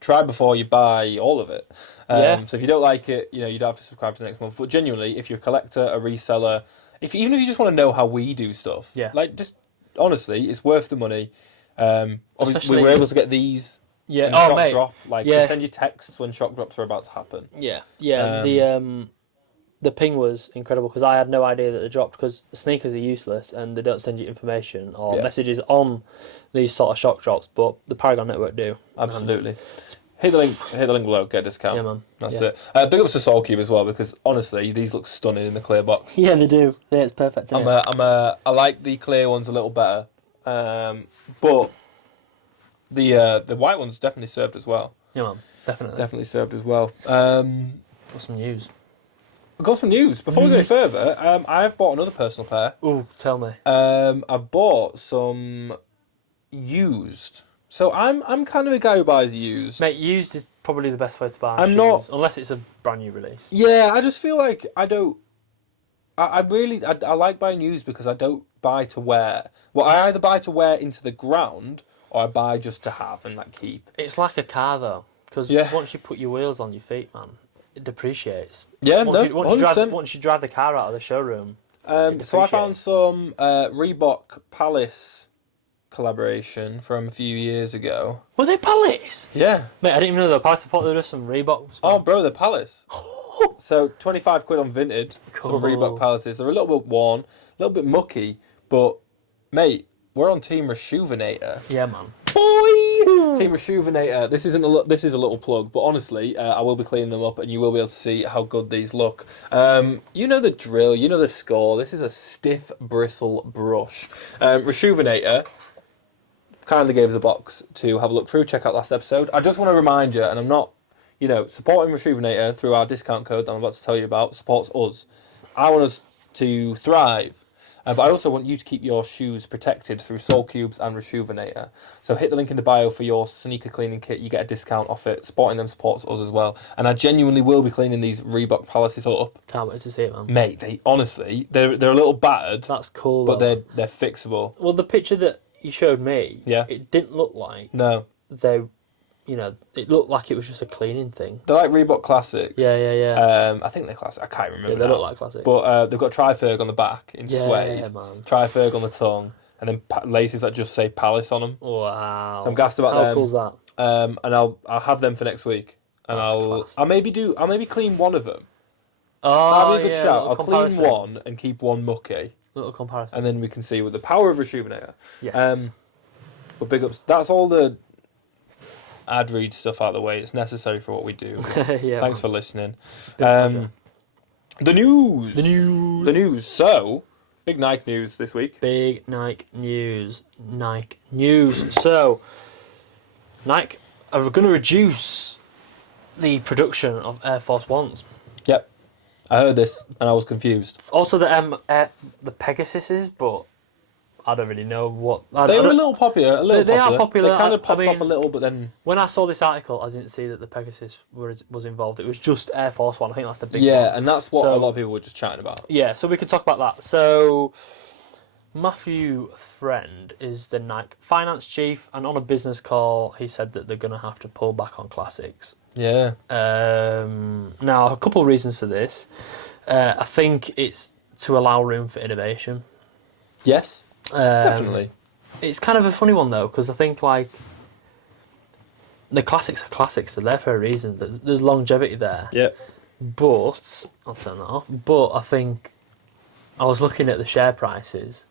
try before you buy all of it. Yeah. So if you don't like it, you don't have to subscribe to the next month. But genuinely, if you're a collector, a reseller, even if you just want to know how we do stuff, Yeah. like just honestly, it's worth the money. Obviously, Especially- we were able to get these. Yeah. in Oh, shock mate. drop. Like Yeah. they send you texts when shock drops are about to happen. Yeah. Yeah. The ping was incredible because I had no idea that they dropped because sneakers are useless and they don't send you information or Yeah. messages on these sort of shock drops, but the Paragn Network do. Absolutely. Hit the link below, get a discount. Yeah, man. That's Yeah. it. Big ups to Soul Cube as well because honestly, these look stunning in the clear box. Yeah, they do. Yeah, it's perfect. I like the clear ones a little better, but the white ones definitely served as well. Yeah, man. Definitely. Definitely served as well. Got some news. I've got some news. Before we go any further, I've bought another personal pair. Ooh, tell me. I've bought some used. So I'm kind of a guy who buys used. Mate, used is probably the best way to buy I'm shoes, not- unless it's a brand new release. Yeah, I just feel like I don't. I like buying used because I don't buy to wear. Well, I either buy to wear into the ground or I buy just to have and like keep. It's like a car though, because Yeah. once you put your wheels on your feet, man, it depreciates. Yeah, Once, no, you, once, you drive, 100%. once you drive the car out of the showroom, So I found some Reebok Palace collaboration from a few years ago. were they Palace? Yeah. Mate, I didn't even know they were Palace. I thought they were just some Reeboks. Oh, man. bro, they're Palace. So 25 quid on Vinted. Cool. Some Reebok Palaces. They're a little bit worn, a little bit mucky, but mate, we're on Team Rejuvenator. Yeah, man. Boy! Team Rejuvenator. This is a little plug, but honestly, I will be cleaning them up, and you will be able to see how good these look. You know the drill. You know the score. This is a stiff bristle brush. Rejuvenator kindly gave us a box to have a look through. Check out last episode. I just want to remind you, and I'm not, supporting Rejuvenator through our discount code that I'm about to tell you about supports us. I want us to thrive. But I also want you to keep your shoes protected through Soul Cubes and Reshoevnator. So hit the link in the bio for your sneaker cleaning kit. You get a discount off it. Supporting them supports us as well. And I genuinely will be cleaning these Reebok Palaces up. Can't wait to see it, man. Mate, they honestly, they're a little battered. That's cool, but though. they're fixable. Well, the picture that you showed me, Yeah. it didn't look like No. they, it looked like it was just a cleaning thing. They're like Reebok Classics. Yeah. I think they're classic. I can't remember. Yeah, they now. look like classics. But they've got Triferg on the back in suede. Man. Triferg on the tongue, and then laces that just say Palace on them. Wow. So I'm gassed about them. How cool's that? And I'll have them for next week, and That's I'll maybe clean one of them. Oh, That'd be a good shout. I'll clean one and keep one mucky. Little comparison. And then we can see with the power of Reshoevnator. Yes. But big ups. That's all the ad read stuff out of the way. It's necessary for what we do. Yeah. Thanks for listening. Pleasure. The news. So, big Nike news this week. Big Nike news. So, Nike are going to reduce the production of Air Force Ones. Yep. I heard this and I was confused. Also the Pegasuses, but I don't really know what... They were a little popular. They are popular. They kind of popped off a little, but then... When I saw this article, I didn't see that the Pegasus was involved. It was just Air Force One. I think that's the big one. Yeah, and that's what a lot of people were just chatting about. Yeah, so we can talk about that. So, Matthew Friend is the Nike finance chief, and on a business call, he said that they're going to have to pull back on classics. Yeah. Now, a couple of reasons for this. I think it's to allow room for innovation. Yes. Definitely. It's kind of a funny one though, because I think like the classics are classics. They're there for a reason. There's longevity there. Yeah. But I'll turn that off. But I think I was looking at the share prices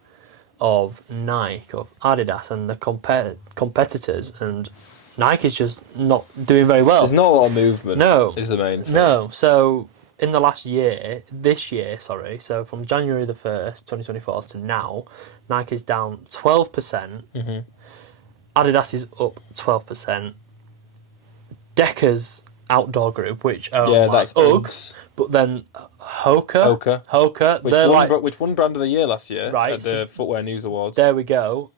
of Nike, of Adidas, and the competitors, and Nike is just not doing very well. There's not a lot of movement. No. Is the main thing. No. So in the this year, so from January the 1st, 2024 to now, Nike is down 12%. Mm-hmm. Adidas is up 12%. Decker's outdoor group, which that's Uggs, but then Hoka. Which won brand of the year last year at the Footwear News Awards. There we go.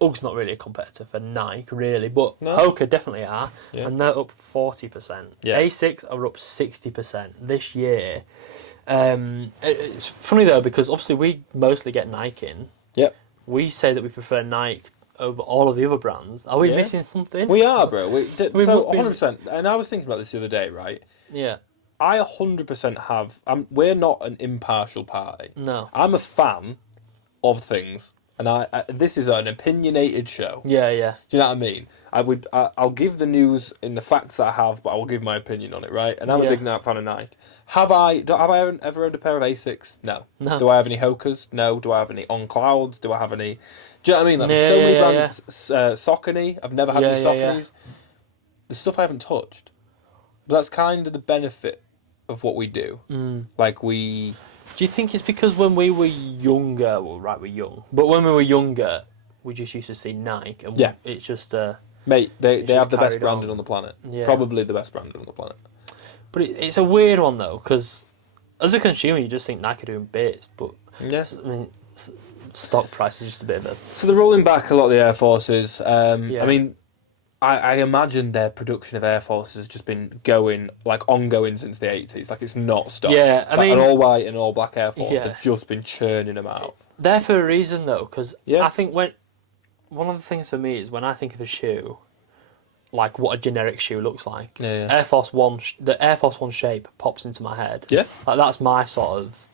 Ugg's not really a competitor for Nike, really, but Hoka definitely are, and they're up 40%. Yeah. A6 are up 60% this year. It's funny though, because obviously we mostly get Nike in. Yep. We say that we prefer Nike over all of the other brands. Are we missing something? We are, bro. So 100%. And I was thinking about this the other day, right? Yeah. I 100% have... we're not an impartial party. No. I'm a fan of things. And this is an opinionated show. Yeah. Do you know what I mean? I'll give the news in the facts that I have, but I will give my opinion on it, right? And I'm a big fan of Nike. Have I ever owned a pair of A6? No. Do I have any Hokas? No. Do I have any On Clouds? Do I have any? Do you know what I mean? Like, there's so many brands. Saucony. I've never had any Sauconys. The stuff I haven't touched. But that's kind of the benefit of what we do. Like we. Do you think it's because when we were younger, we're young, but when we were younger, we just used to see Nike, and it's just mate, they have the best branding on the planet. Yeah. Probably the best branding on the planet. But it's a weird one though, because as a consumer, you just think Nike are doing bits, but I mean, stock price is just a bit of a. So they're rolling back a lot of the Air Forces. I mean, I imagine their production of Air Force has just been ongoing since the 80s. Like, it's not stopped. Yeah, I mean... An all-white and all-black Air Force, they've just been churning them out. They're for a reason, though, because I think one of the things for me is when I think of a shoe, like what a generic shoe looks like, Air Force One, the Air Force One shape pops into my head. Yeah. Like, that's my sort of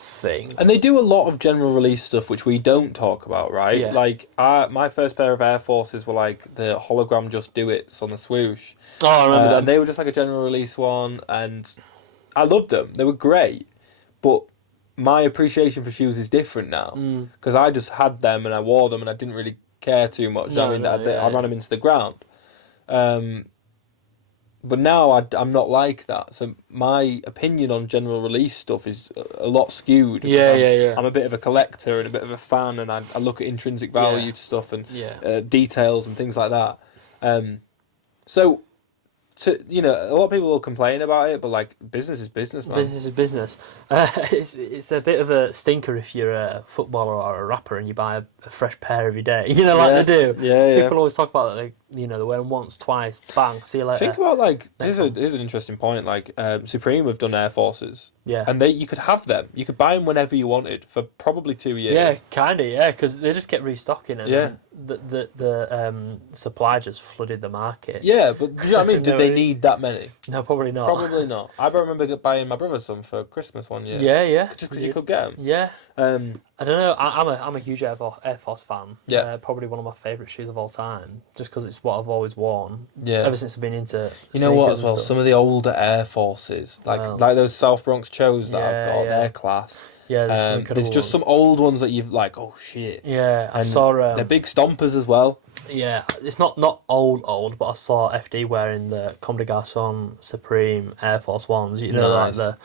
thing. And they do a lot of general release stuff which we don't talk about, right? Yeah. Like my first pair of Air Forces were like the hologram Just Do It's on the swoosh. Oh, I remember them. And they were just like a general release one, and I loved them. They were great, but my appreciation for shoes is different now because I just had them and I wore them and I didn't really care too much. I ran them into the ground. But now I'm not like that. So my opinion on general release stuff is a lot skewed. I'm a bit of a collector and a bit of a fan, and I look at intrinsic value to stuff and details and things like that. So a lot of people will complain about it, but like business is business, man. Business is business. It's a bit of a stinker if you're a footballer or a rapper and you buy a fresh pair every day. Like they do. Yeah. People always talk about that. They wear them once, twice, bang, see you later. Think about like here's an interesting point. Like Supreme have done Air Forces. Yeah. And you could have them. You could buy them whenever you wanted for probably 2 years. Yeah, kind of. Yeah, because they just kept restocking and Yeah. the supply just flooded the market. Yeah, but do you know what I mean? Did they need that many? No, probably not. Probably not. I remember buying my brother some for Christmas one year. Yeah. Just because you could get them. Yeah. I don't know. I'm a huge Air Force fan. Yeah. Probably one of my favourite shoes of all time, just because it's what I've always worn. Yeah. Ever since I've been into. You know what? sneakers As well, and stuff. some of the older Air Forces, like those South Bronx Chos that I've got, Yeah. they're class. Yeah, there's some incredible There's just ones. some old ones that you've like, oh shit. Yeah, I And saw. they're big stompers as well. Yeah, it's not old, but I saw FD wearing the Comme des Garçons Supreme Air Force Ones. Nice. Like the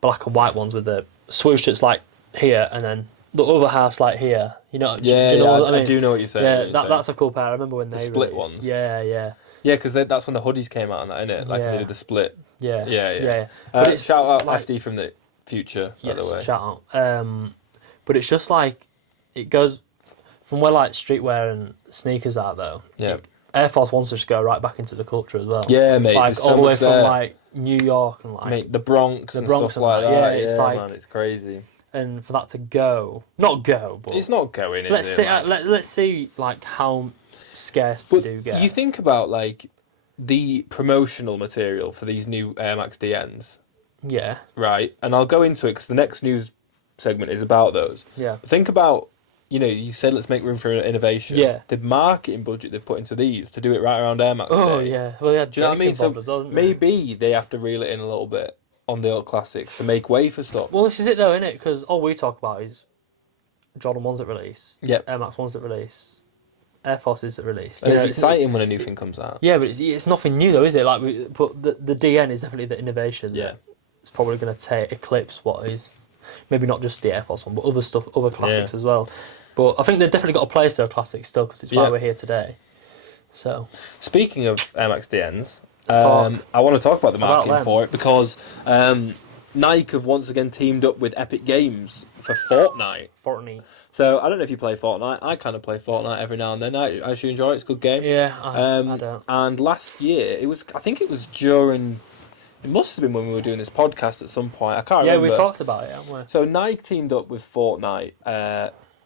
black and white ones with the swoosh that's like here, and then the other half's like here. Do you know what I mean? I do know what you're saying. Yeah, that's a cool pair. I remember when the they split released. ones. Yeah. Yeah, because that's when the hoodies came out, and that, innit? Like they did the split. Yeah. But it's shout out like- FD from the future, by Yes, the way. shout out. But it's just like it goes from where like streetwear and sneakers are though. Yeah. Air Force Ones just go right back into the culture as well. Yeah, mate. Like there's all so the way much from there. like New York and like Mate, the Bronx and Bronx stuff and like that. that. Yeah, it's Yeah, like- man, it's crazy. and for that to not go, but It's not going, is let's it? see. Like- Let's see like how scarce But they do get. you think about like the promotional material for these new Air Max DNs, Yeah, right? And I'll go into it because the next news segment is about those. yeah, But think about, you said let's make room for innovation. Yeah. The marketing budget they've put into these to do it right around Air Max oh Day. yeah. Well, yeah. Do you know what I mean? So So maybe they have to reel it in a little bit on the old classics to make way for stuff. well, this is it though, isn't it? Because all we talk about is Jordan ones at release, Yep. Air Max ones at release, Air Forces at release. And You it's know, exciting when a new thing comes out. Yeah, but it's nothing new though, is it? Like, but the DN is definitely the innovation. Yeah. It's probably going to eclipse what is maybe not just the Air Force one, but other stuff, other classics as well. But I think they've definitely got a place though, classics still, because it's why we're here today. So Speaking of Air Max DNs, Let's talk I want to talk about the about marketing them. for it because Nike have once again teamed up with Epic Games for Fortnite. Fortnite. So I don't know if you play Fortnite. I kind of play Fortnite every now and then. I actually enjoy it. It's a good game. Yeah, I don't. And last year, I think it was during. It must have been when we were doing this podcast at some point. I can't remember. Yeah, we talked about it, haven't we? So Nike teamed up with Fortnite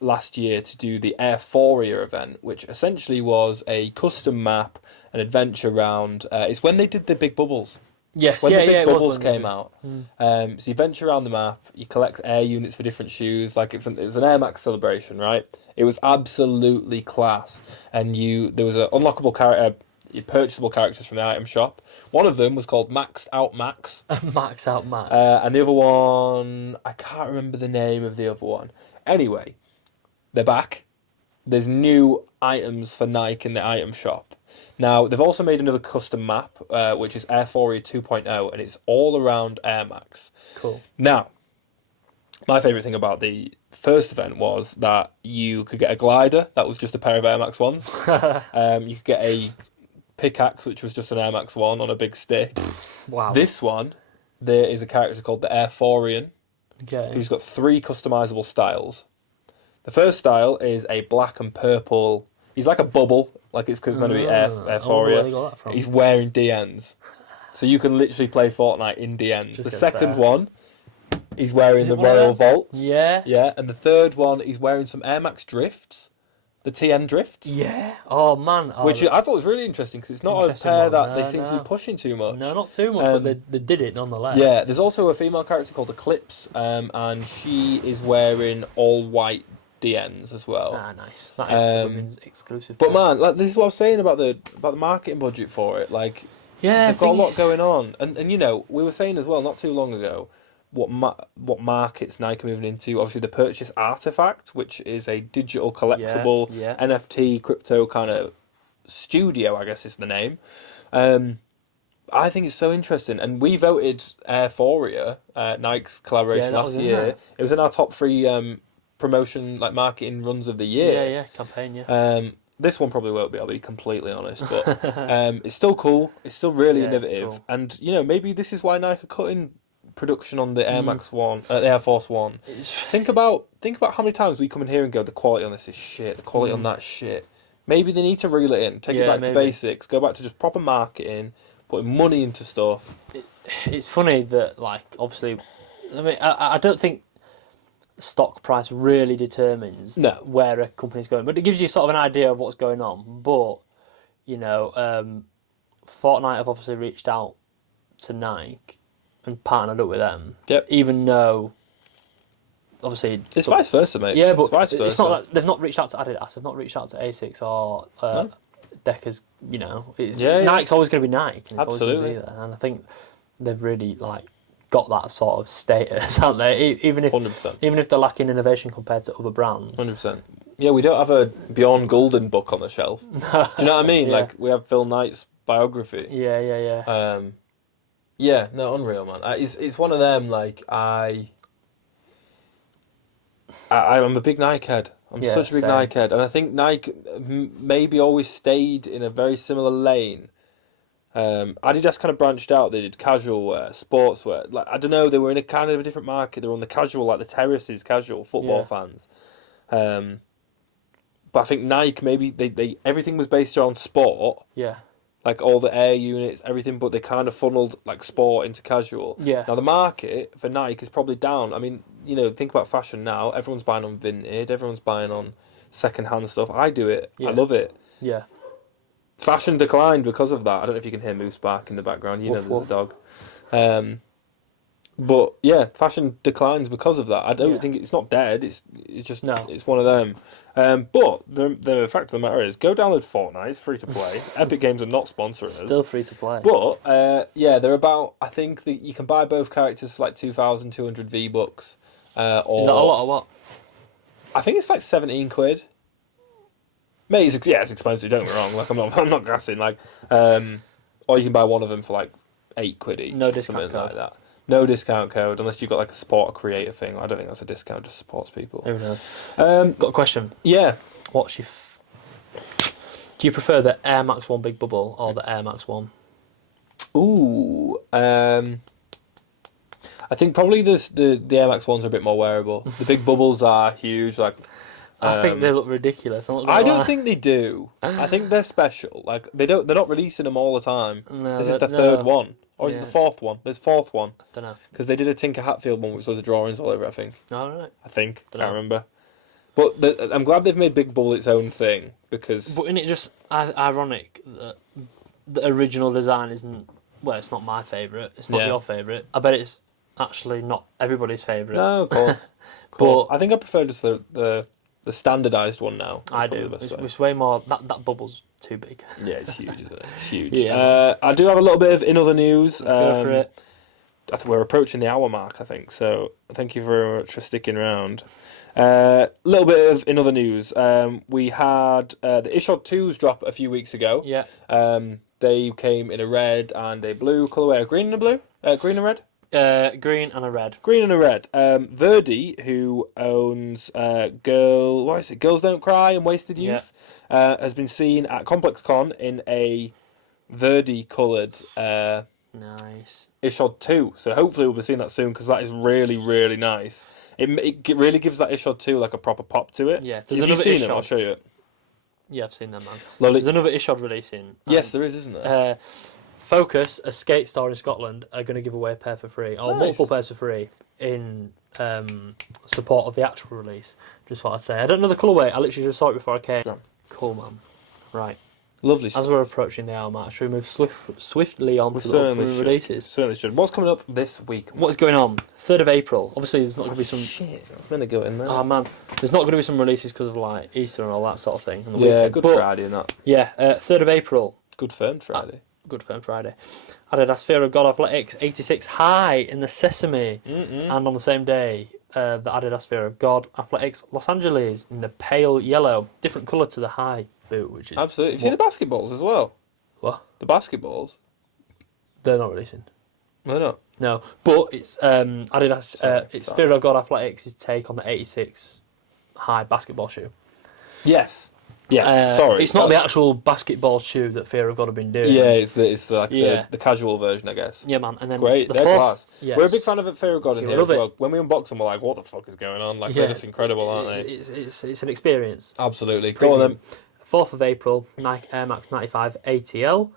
last year to do the Airphoria event, which essentially was a custom map, an adventure round. It's when they did the big bubbles. Yes, When yeah, the big yeah, it was bubbles when they came did. out. So you venture around the map, you collect air units for different shoes. Like it's an Air Max celebration, right? It was absolutely class. And there was an unlockable character, purchasable characters from the item shop. One of them was called Maxed Out Max. Max out Max. And the other one, I can't remember the name of the other one. Anyway, they're back. There's new items for Nike in the item shop. Now, they've also made another custom map, which is Airphoria 2.0, and it's all around Air Max. Cool. Now, my favourite thing about the first event was that you could get a glider, that was just a pair of Air Max 1s. You could get a pickaxe, which was just an Air Max 1 on a big stick. Wow. This one, there is a character called the Airphorian, Okay. who's got 3 customisable styles. The first style is a black and purple. He's like a bubble, like it's because it's meant to be I wonder where they Airphoria. got that from. He's wearing DNs. So you can literally play Fortnite in DNs. Just The gets second better. one, he's wearing Is the it one of Royal them? Vaults. Yeah. Yeah, and the third one, he's wearing some Air Max Drifts, the TN Drifts. Yeah. Oh man. Oh, Which I thought was really interesting because it's not a Interesting pair one. that they No, seem to no. be pushing too much. no, not too much, but they did it nonetheless. Yeah, there's also a female character called Eclipse, and she is wearing all white DNs as well. Ah, nice. That is the Um, women's exclusive. But pair. man, like this is what I was saying about the marketing budget for it. Like yeah, they've got a thing lot is- going on, and we were saying as well not too long ago what markets Nike are moving into. Obviously, the Purchase Artifact, which is a digital collectible Yeah. NFT crypto kind of studio, I guess is the name. I think it's so interesting, and we voted Airphoria, Nike's collaboration Yeah, that last was in year. there. It was in our top 3 promotion, like marketing runs of the year. Yeah, campaign, yeah. this one probably won't be. I'll be completely honest, but it's still cool. It's still really Yeah, it's innovative, cool. and maybe this is why Nike are cutting production on the Air Max 1, the Air Force 1. Think about how many times we come in here and go, the quality on this is shit, the quality on that shit. Maybe they need to reel it in, take it back to basics, go back to just proper marketing, putting money into stuff. It's funny that, like, obviously, I mean, I don't think stock price really determines where a company's going, but it gives you sort of an idea of what's going on. But, Fortnite have obviously reached out to Nike and partnered up with them. Yep. Even though, obviously, it's vice versa, mate. Yeah, but it's vice versa. It's not like they've not reached out to Adidas. They've not reached out to Asics or Decker's. Nike's always going to be Nike. And it's Absolutely. always going to be there. And I think they've really got that sort of status, haven't they? Even if 100%. Even if they're lacking innovation compared to other brands. 100%. Yeah, we don't have a Beyond Golden book on the shelf. Do you know what I mean? Yeah. Like, we have Phil Knight's biography. Yeah. Yeah, no, unreal, man. It's one of them. Like, I'm a big Nike head. I'm such a big Nike head, and I think Nike maybe always stayed in a very similar lane. Adidas kind of branched out. They did casual wear, sportswear. Like, I don't know, they were in a kind of a different market. They were on the casual, like the terraces, casual football fans. But I think Nike maybe they everything was based around sport. Yeah. Like all the air units, everything, but they kind of funneled like sport into casual. Yeah. Now the market for Nike is probably down. I mean, think about fashion now. Everyone's buying on Vinted. Everyone's buying on second-hand stuff. I do it. Yeah. I love it. Yeah. Fashion declined because of that. I don't know if you can hear Moose bark in the background. You know there's a dog. But yeah, fashion declines because of that. I don't think it's not dead. It's just it's one of them. But the fact of the matter is, go download Fortnite. It's free to play. Epic Games are not sponsoring us. Still free to play. But they're about. I think that you can buy both characters for like 2,200 V-Bucks. Or, is that a lot or what? I think it's like 17 quid. Mate, it's expensive. Don't get me wrong. Like I'm not gassing. Like, or you can buy one of them for like 8 quid each. No discount something code. like that. No discount code unless you've got like a support creator thing. I don't think that's a discount. Just supports people. Who knows? Got a question. Yeah. What's your? Do you prefer the Air Max 1 Big Bubble or the Air Max 1? Ooh. I think probably the Air Max ones are a bit more wearable. The big bubbles are huge. Like, I think they look ridiculous. I don't think they do. I think they're special. Like they're not releasing them all the time. No, this is the third one. Or is it Yeah. the fourth one? There's fourth one. Don't know. Because they did a Tinker Hatfield one, which was the drawings all over, I think. All right. Can't Dunno. remember. But I'm glad they've made Big Bubble its own thing, because... But isn't it just ironic that the original design isn't... Well, it's not my favourite. It's not your favourite. I bet it's actually not everybody's favourite. No, of course. But I think I prefer just the standardised one now. I do. It's way more... That bubble's too big. Yeah, it's huge, isn't it? It's huge. Yeah. I do have a little bit of in other news. Let's go for it. I think we're approaching the hour mark, I think. So thank you very much for sticking around. A little bit of in other news. We had the Ishod 2s drop a few weeks ago. Yeah. They came in a red and a blue colourway. A green and a blue? Green and red? Green and a red. Green and a red. Verdi, who owns Girls Don't Cry and Wasted Youth, has been seen at Complex Con in a Verdi coloured Nice. Ishod 2. So hopefully we'll be seeing that soon, because that is really, really nice. It really gives that Ishod 2 like a proper pop to it. Yeah. If you've seen it, I'll show you it. Yeah, I've seen them, man. Lovely. There's another Ishod releasing. Yes, there is, isn't there? Focus, a skate store in Scotland, are going to give away a pair for free, or multiple pairs for free, in support of the actual release. Just thought I'd say. I don't know the colourway. I literally just saw it before I came. Yeah. Cool, man. Right. Lovely. As we're approaching the hour mark, should we move swiftly on to the upcoming releases? Certainly should. What's coming up this week? What's going on? 3rd of April. Obviously, there's not going to be some... Shit, that's meant to go in there. Oh, man. There's not going to be some releases because of, like, Easter and all that sort of thing. On the Yeah, weekend. Good Friday and that. Yeah, 3rd of April. Good firm Friday. Good Firm Friday. Adidas Fear of God Athletics 86 High in the Sesame. And on the same day, the Adidas Fear of God Athletics Los Angeles in the pale yellow. Different colour to the high boot, which is... Absolutely. Have you seen the basketballs as well? What? The basketballs? They're not releasing. No, no. No, but it's Adidas... it's sorry. Fear of God Athletics' take on the 86 High basketball shoe. Yes. Yes, sorry. It's not the actual basketball shoe that Fear of God have been doing. Yeah, it's like the casual version, I guess. Yeah, man. And then Great, the they're fourth, class. yes. We're a big fan of Fear of God in You here love as it. well. When we unbox them, we're like, what the fuck is going on? Like, they're just incredible, aren't they? It's an experience. Absolutely. Premium. Go on then. 4th of April, Nike Air Max 95 ATL.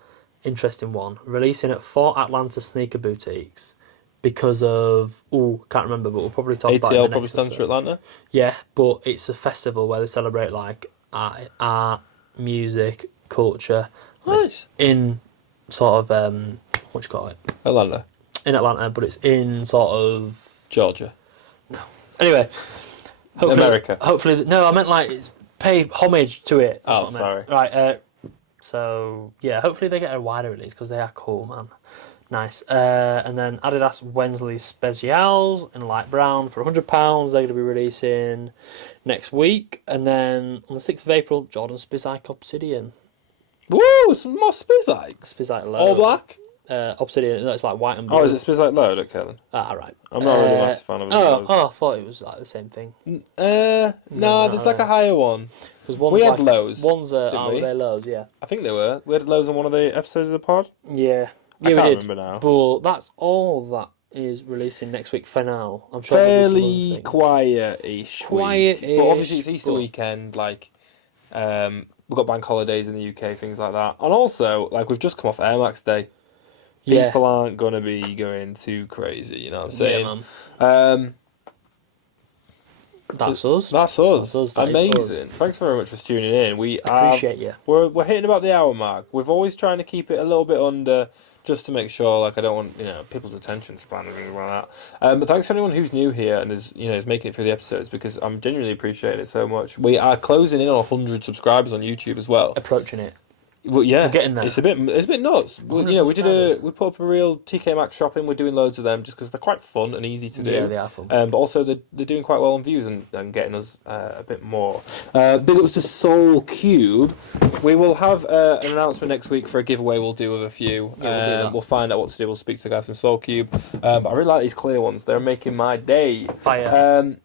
Interesting one. Releasing at 4 Atlanta sneaker boutiques because of... can't remember, but we'll probably talk about it in ATL the probably next stands for episode. Atlanta. Yeah, but it's a festival where they celebrate like art, music, culture. Nice. In sort of what do you call it? Atlanta. In Atlanta, but it's in sort of Georgia. anyway. Hopefully, America. Hopefully, no, I meant like it's pay homage to it. Oh, sorry. Right. So yeah, hopefully they get a wider release because they are cool, man. Nice. And then Adidas Wensley Specials in light brown for £100. They're going to be releasing next week. And then on the 6th of April, Jordan Spizike Obsidian. Woo! Some more Spizikes. Spizike Low. All black? Obsidian, it's like white and blue. Oh, is it Spizike Low? Okay then. Right. I'm not really a massive fan of those. I thought it was like the same thing. No, there's like a higher one. Because We had lows. One's didn't we? they're lows, yeah. I think they were. We had lows on one of the episodes of the pod. Yeah. I Yeah, can't we did. remember now. But that's all that is releasing next week for now. I'm sure Fairly quiet-ish week. Quiet-ish, But obviously it's Easter but- weekend, like, we've got bank holidays in the UK, things like that. And also, like, we've just come off Air Max Day. Yeah. People aren't going to be going too crazy, you know what I'm saying? Yeah, man. That's us. That's us. That's us, that is Amazing. Thanks very much for tuning in. We Appreciate you. We're hitting about the hour mark. We're always trying to keep it a little bit under, just to make sure, like, I don't want people's attention span and things like that. But thanks to anyone who's new here and is making it through the episodes, because I'm genuinely appreciating it so much. We are closing in on 100 subscribers on YouTube as well. Approaching it. Well, yeah, We're getting there. It's a bit nuts. We put up a real TK Maxx shopping. We're doing loads of them just because they're quite fun and easy to do. Yeah, they are fun. But also they're doing quite well on views and getting us a bit more. Big ups to Soul Cube. We will have an announcement next week for a giveaway we'll do of a few. Yeah, we'll do that. We'll find out what to do. We'll speak to the guys from Soul Cube. But I really like these clear ones. They're making my day. Fire.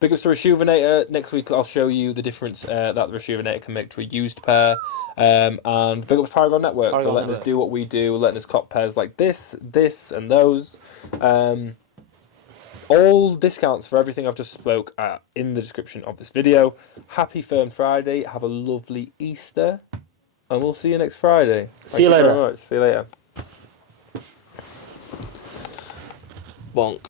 Big ups to Rejuvenator. Next week I'll show you the difference that the Rejuvenator can make to a used pair. And big ups to Paragn Network for letting us do what we do, letting us cop pairs like this, and those. All discounts for everything I've just spoke are in the description of this video. Happy Fern Friday. Have a lovely Easter. And we'll see you next Friday. See you Thank later. very much. See you later. Bonk.